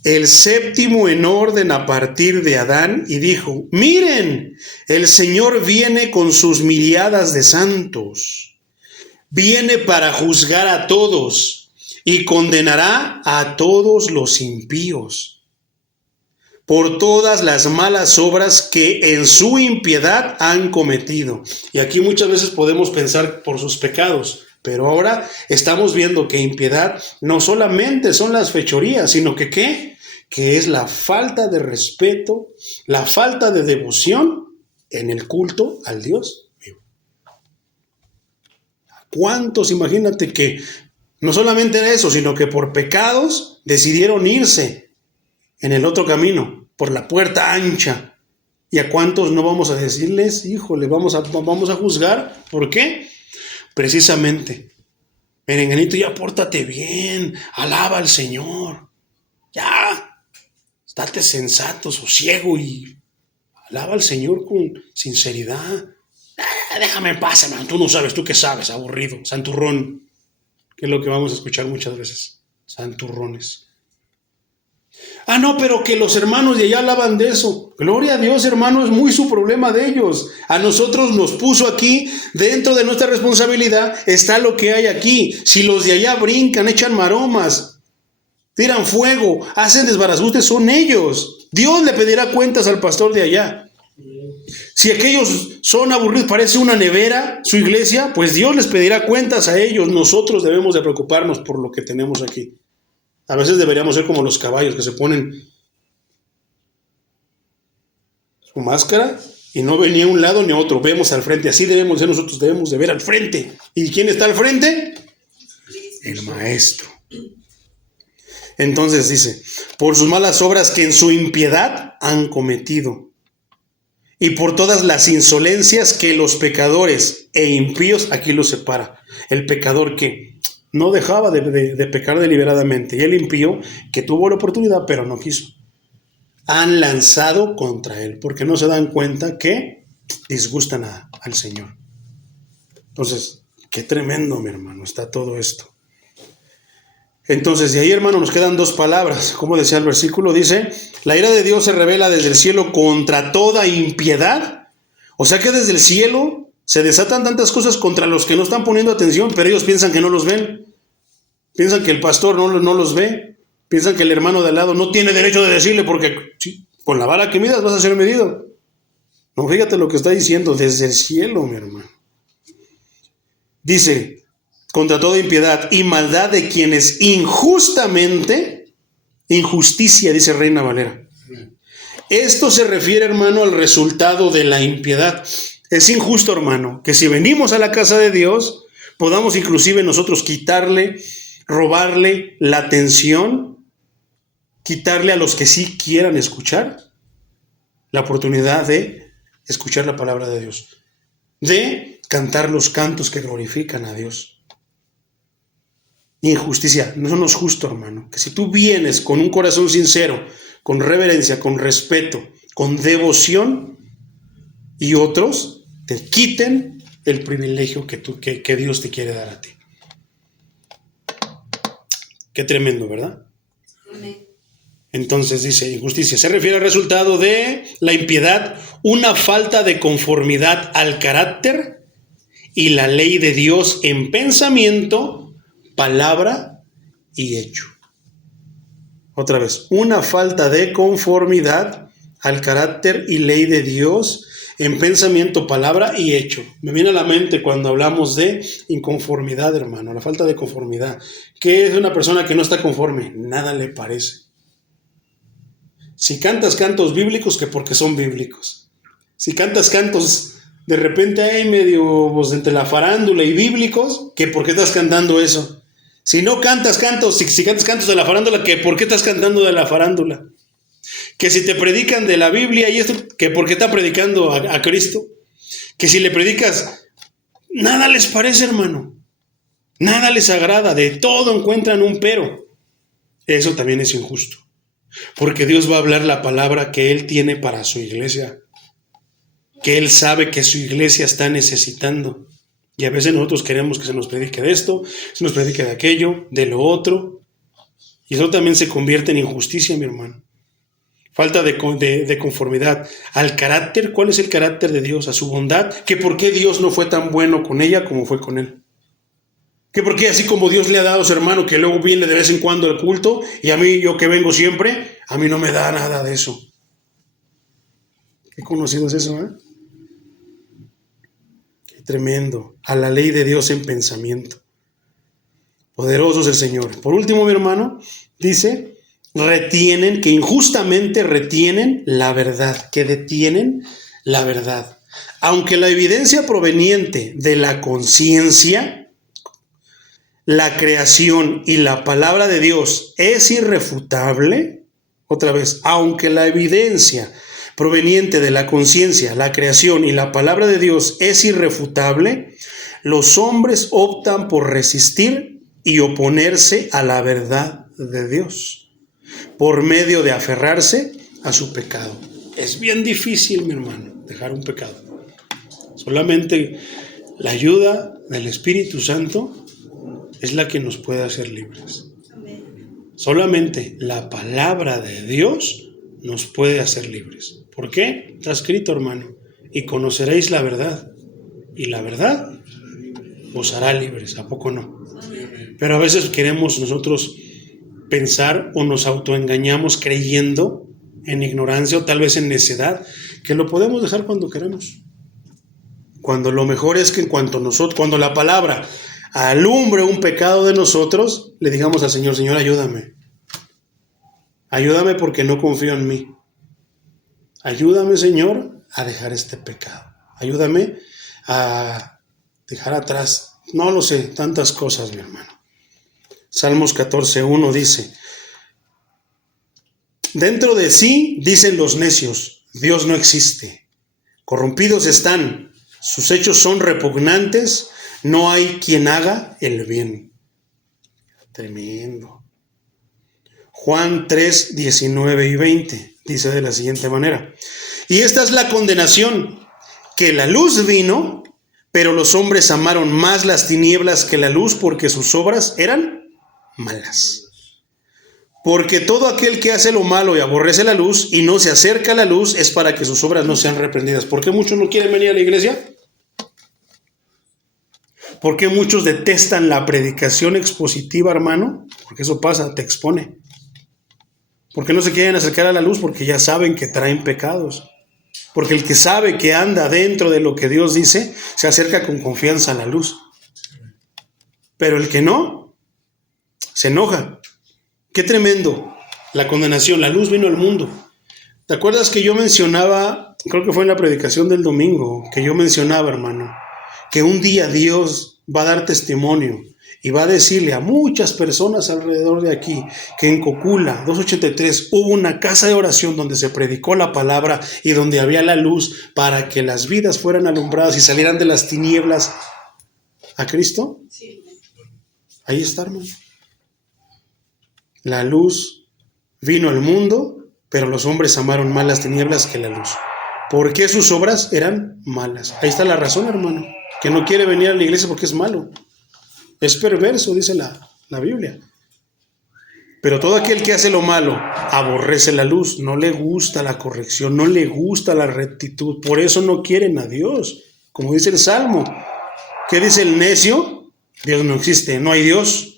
el séptimo en orden a partir de Adán, y dijo, miren, el Señor viene con sus miriadas de santos, viene para juzgar a todos y condenará a todos los impíos por todas las malas obras que en su impiedad han cometido. Y aquí muchas veces podemos pensar por sus pecados, pero ahora estamos viendo que impiedad no solamente son las fechorías, sino que ¿qué? Que es la falta de respeto, la falta de devoción en el culto al Dios vivo. ¿Cuántos? Imagínate que No solamente era eso, sino que por pecados decidieron irse en el otro camino, por la puerta ancha. ¿Y a cuántos no vamos a decirles, híjole, vamos a juzgar? ¿Por qué? Precisamente, merenganito, ya pórtate bien, alaba al Señor. Ya, estate sensato, sosiego y alaba al Señor con sinceridad. Déjame en paz, hermano, tú no sabes, tú qué sabes, aburrido, santurrón. Que es lo que vamos a escuchar muchas veces, santurrones. Ah, no, pero que los hermanos de allá hablaban de eso. Gloria a Dios, hermano, es muy su problema de ellos. A nosotros nos puso aquí, dentro de nuestra responsabilidad, está lo que hay aquí. Si los de allá brincan, echan maromas, tiran fuego, hacen desbarajustes, son ellos. Dios le pedirá cuentas al pastor de allá. Si aquellos son aburridos, parece una nevera, su iglesia, pues Dios les pedirá cuentas a ellos. Nosotros debemos de preocuparnos por lo que tenemos aquí. A veces deberíamos ser como los caballos que se ponen su máscara y no ven ni a un lado ni a otro. Vemos al frente. Así debemos ser nosotros, debemos de ver al frente. ¿Y quién está al frente? El maestro. Entonces dice, por sus malas obras que en su impiedad han cometido y por todas las insolencias que los pecadores e impíos, aquí los separa. El pecador que no dejaba de pecar deliberadamente y el impío que tuvo la oportunidad pero no quiso. Han lanzado contra él porque no se dan cuenta que disgustan al Señor. Entonces, qué tremendo, mi hermano, está todo esto. Entonces, de ahí, hermano, nos quedan dos palabras. Como decía el versículo, dice, la ira de Dios se revela desde el cielo contra toda impiedad. O sea que desde el cielo se desatan tantas cosas contra los que no están poniendo atención, pero ellos piensan que no los ven. Piensan que el pastor no los ve. Piensan que el hermano de al lado no tiene derecho de decirle porque sí, con la vara que midas vas a ser medido. No, fíjate lo que está diciendo desde el cielo, mi hermano. Dice, contra toda impiedad y maldad de quienes injustamente, injusticia, dice Reina Valera. Esto se refiere, hermano, al resultado de la impiedad. Es injusto, hermano, que si venimos a la casa de Dios, podamos inclusive nosotros quitarle, robarle la atención, quitarle a los que sí quieran escuchar la oportunidad de escuchar la palabra de Dios, de cantar los cantos que glorifican a Dios. Injusticia, no es justo, hermano, que si tú vienes con un corazón sincero, con reverencia, con respeto, con devoción, y otros te quiten el privilegio que Dios te quiere dar a ti. Qué tremendo, ¿verdad? Amén. Entonces dice, injusticia se refiere al resultado de la impiedad, una falta de conformidad al carácter y la ley de Dios en pensamiento, palabra y hecho. Otra vez, una falta de conformidad al carácter y ley de Dios en pensamiento, palabra y hecho. Me viene a la mente cuando hablamos de inconformidad, hermano, la falta de conformidad. ¿Qué es una persona que no está conforme? Nada le parece. Si cantas cantos bíblicos, que porque son bíblicos. Si cantas cantos de repente hay medio pues, entre la farándula y bíblicos, que por qué estás cantando eso. Si no cantas cantos, si cantas cantos de la farándula, que por qué estás cantando de la farándula. Que si te predican de la Biblia y esto, que por qué está predicando a Cristo. Que si le predicas, nada les parece, hermano. Nada les agrada, de todo encuentran un pero. Eso también es injusto. Porque Dios va a hablar la palabra que Él tiene para su iglesia. Que Él sabe que su iglesia está necesitando. Y a veces nosotros queremos que se nos predique de esto, se nos predique de aquello, de lo otro. Y eso también se convierte en injusticia, mi hermano. Falta de conformidad al carácter. ¿Cuál es el carácter de Dios? A su bondad. Que por qué Dios no fue tan bueno con ella como fue con él. Que por qué así como Dios le ha dado a su hermano que luego viene de vez en cuando al culto y a mí, yo que vengo siempre, a mí no me da nada de eso. ¿Qué conocido es eso, Qué tremendo. A la ley de Dios en pensamiento. Poderoso es el Señor. Por último, mi hermano, dice, que injustamente retienen la verdad, que detienen la verdad. Aunque la evidencia proveniente de la conciencia la creación y la palabra de Dios es irrefutable, otra vez, aunque la evidencia proveniente de la conciencia, la creación y la palabra de Dios es irrefutable, los hombres optan por resistir y oponerse a la verdad de Dios por medio de aferrarse a su pecado. Es bien difícil, mi hermano, dejar un pecado. Solamente la ayuda del Espíritu Santo es la que nos puede hacer libres. Solamente la palabra de Dios nos puede hacer libres. ¿Por qué? Está escrito, hermano. Y conoceréis la verdad. Y la verdad os hará libres. ¿A poco no? Pero a veces queremos nosotros pensar o nos autoengañamos creyendo en ignorancia o tal vez en necedad que lo podemos dejar cuando queremos. Cuando lo mejor es que cuando la palabra alumbre un pecado de nosotros, le digamos al Señor, Señor, ayúdame. Ayúdame porque no confío en mí. Ayúdame, Señor, a dejar este pecado. Ayúdame a dejar atrás, no lo sé, tantas cosas, mi hermano. Salmos 14:1 dice, dentro de sí dicen los necios, Dios no existe. Corrompidos están, sus hechos son repugnantes, no hay quien haga el bien. Tremendo. Juan 3:19 y 20 dice de la siguiente manera, y esta es la condenación, que la luz vino, pero los hombres amaron más las tinieblas que la luz porque sus obras eran malas. Porque todo aquel que hace lo malo y aborrece la luz y no se acerca a la luz es para que sus obras no sean reprendidas. ¿Por qué muchos no quieren venir a la iglesia? ¿Por qué muchos detestan la predicación expositiva, hermano? Porque eso pasa, te expone. ¿Por qué no se quieren acercar a la luz? Porque ya saben que traen pecados. Porque el que sabe que anda dentro de lo que Dios dice, se acerca con confianza a la luz. Pero el que no, se enoja. Qué tremendo la condenación. La luz vino al mundo. ¿Te acuerdas que yo mencionaba, creo que fue en la predicación del domingo, que yo mencionaba, hermano, que un día Dios va a dar testimonio y va a decirle a muchas personas alrededor de aquí que en Cocula 283 hubo una casa de oración donde se predicó la palabra y donde había la luz para que las vidas fueran alumbradas y salieran de las tinieblas a Cristo? Sí. Ahí está, hermano. La luz vino al mundo, pero los hombres amaron más las tinieblas que la luz. ¿Por qué sus obras eran malas? Ahí está la razón, hermano. Que no quiere venir a la iglesia porque es malo. Es perverso, dice la Biblia. Pero todo aquel que hace lo malo aborrece la luz, no le gusta la corrección, no le gusta la rectitud. Por eso no quieren a Dios. Como dice el Salmo. ¿Qué dice el necio? Dios no existe, no hay Dios.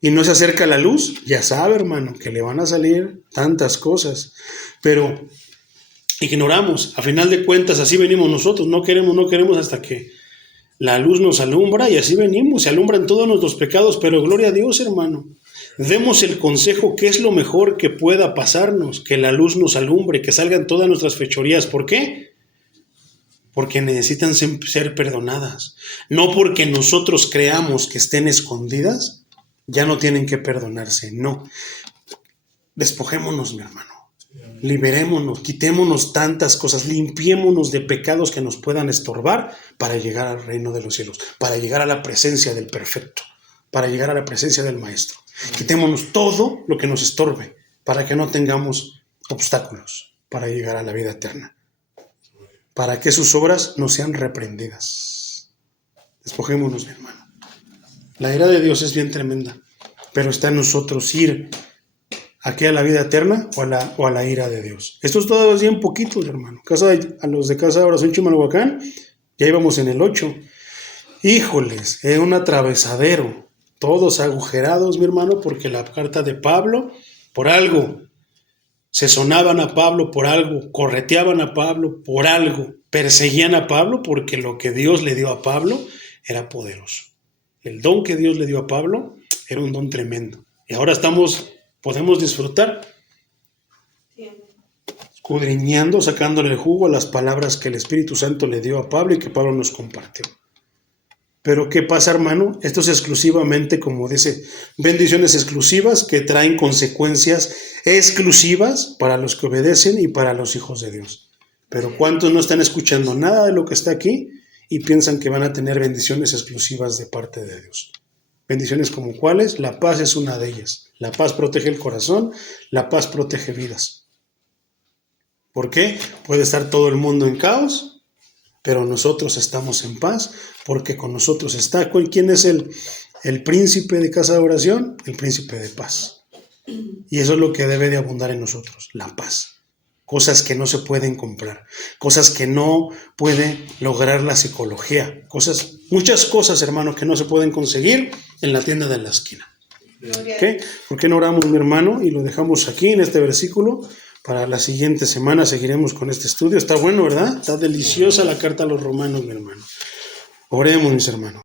Y no se acerca a la luz, ya sabe, hermano, que le van a salir tantas cosas. Pero ignoramos. A final de cuentas, así venimos nosotros. No queremos hasta que la luz nos alumbra y así venimos. Se alumbran todos nuestros pecados, pero gloria a Dios, hermano. Demos el consejo que es lo mejor que pueda pasarnos, que la luz nos alumbre, que salgan todas nuestras fechorías. ¿Por qué? Porque necesitan ser perdonadas. No porque nosotros creamos que estén escondidas, ya no tienen que perdonarse. No. Despojémonos, mi hermano. Liberémonos, quitémonos tantas cosas, limpiémonos de pecados que nos puedan estorbar para llegar al reino de los cielos, para llegar a la presencia del perfecto, para llegar a la presencia del Maestro. Quitémonos todo lo que nos estorbe para que no tengamos obstáculos para llegar a la vida eterna, para que sus obras no sean reprendidas. Despojémonos, mi hermano. La ira de Dios es bien tremenda, pero está en nosotros ir aquí a la vida eterna o a la ira de Dios. Esto es todavía un poquito, hermano. A los de Casa de Oración Chimalhuacán, ya íbamos en el 8. Híjoles, es un atravesadero. Todos agujerados, mi hermano, porque la carta de Pablo, por algo, se sonaban a Pablo por algo, correteaban a Pablo por algo, perseguían a Pablo porque lo que Dios le dio a Pablo era poderoso. El don que Dios le dio a Pablo era un don tremendo. Y ahora podemos disfrutar escudriñando, sacándole el jugo a las palabras que el Espíritu Santo le dio a Pablo y que Pablo nos compartió. Pero ¿qué pasa, hermano? Esto es exclusivamente, como dice, bendiciones exclusivas que traen consecuencias exclusivas para los que obedecen y para los hijos de Dios. Pero ¿cuántos no están escuchando nada de lo que está aquí y piensan que van a tener bendiciones exclusivas de parte de Dios? Bendiciones como cuáles, la paz es una de ellas. La paz protege el corazón, la paz protege vidas. ¿Por qué? Puede estar todo el mundo en caos, pero nosotros estamos en paz, porque con nosotros está. ¿Quién es el príncipe de casa de oración? El príncipe de paz. Y eso es lo que debe de abundar en nosotros, la paz. Cosas que no se pueden comprar, cosas que no puede lograr la psicología, muchas cosas, hermano, que no se pueden conseguir en la tienda de la esquina. ¿Okay? ¿Por qué no oramos, mi hermano? Y lo dejamos aquí en este versículo. Para la siguiente semana seguiremos con este estudio. Está bueno, ¿verdad? Está deliciosa la carta a los romanos, mi hermano. Oremos, mis hermanos.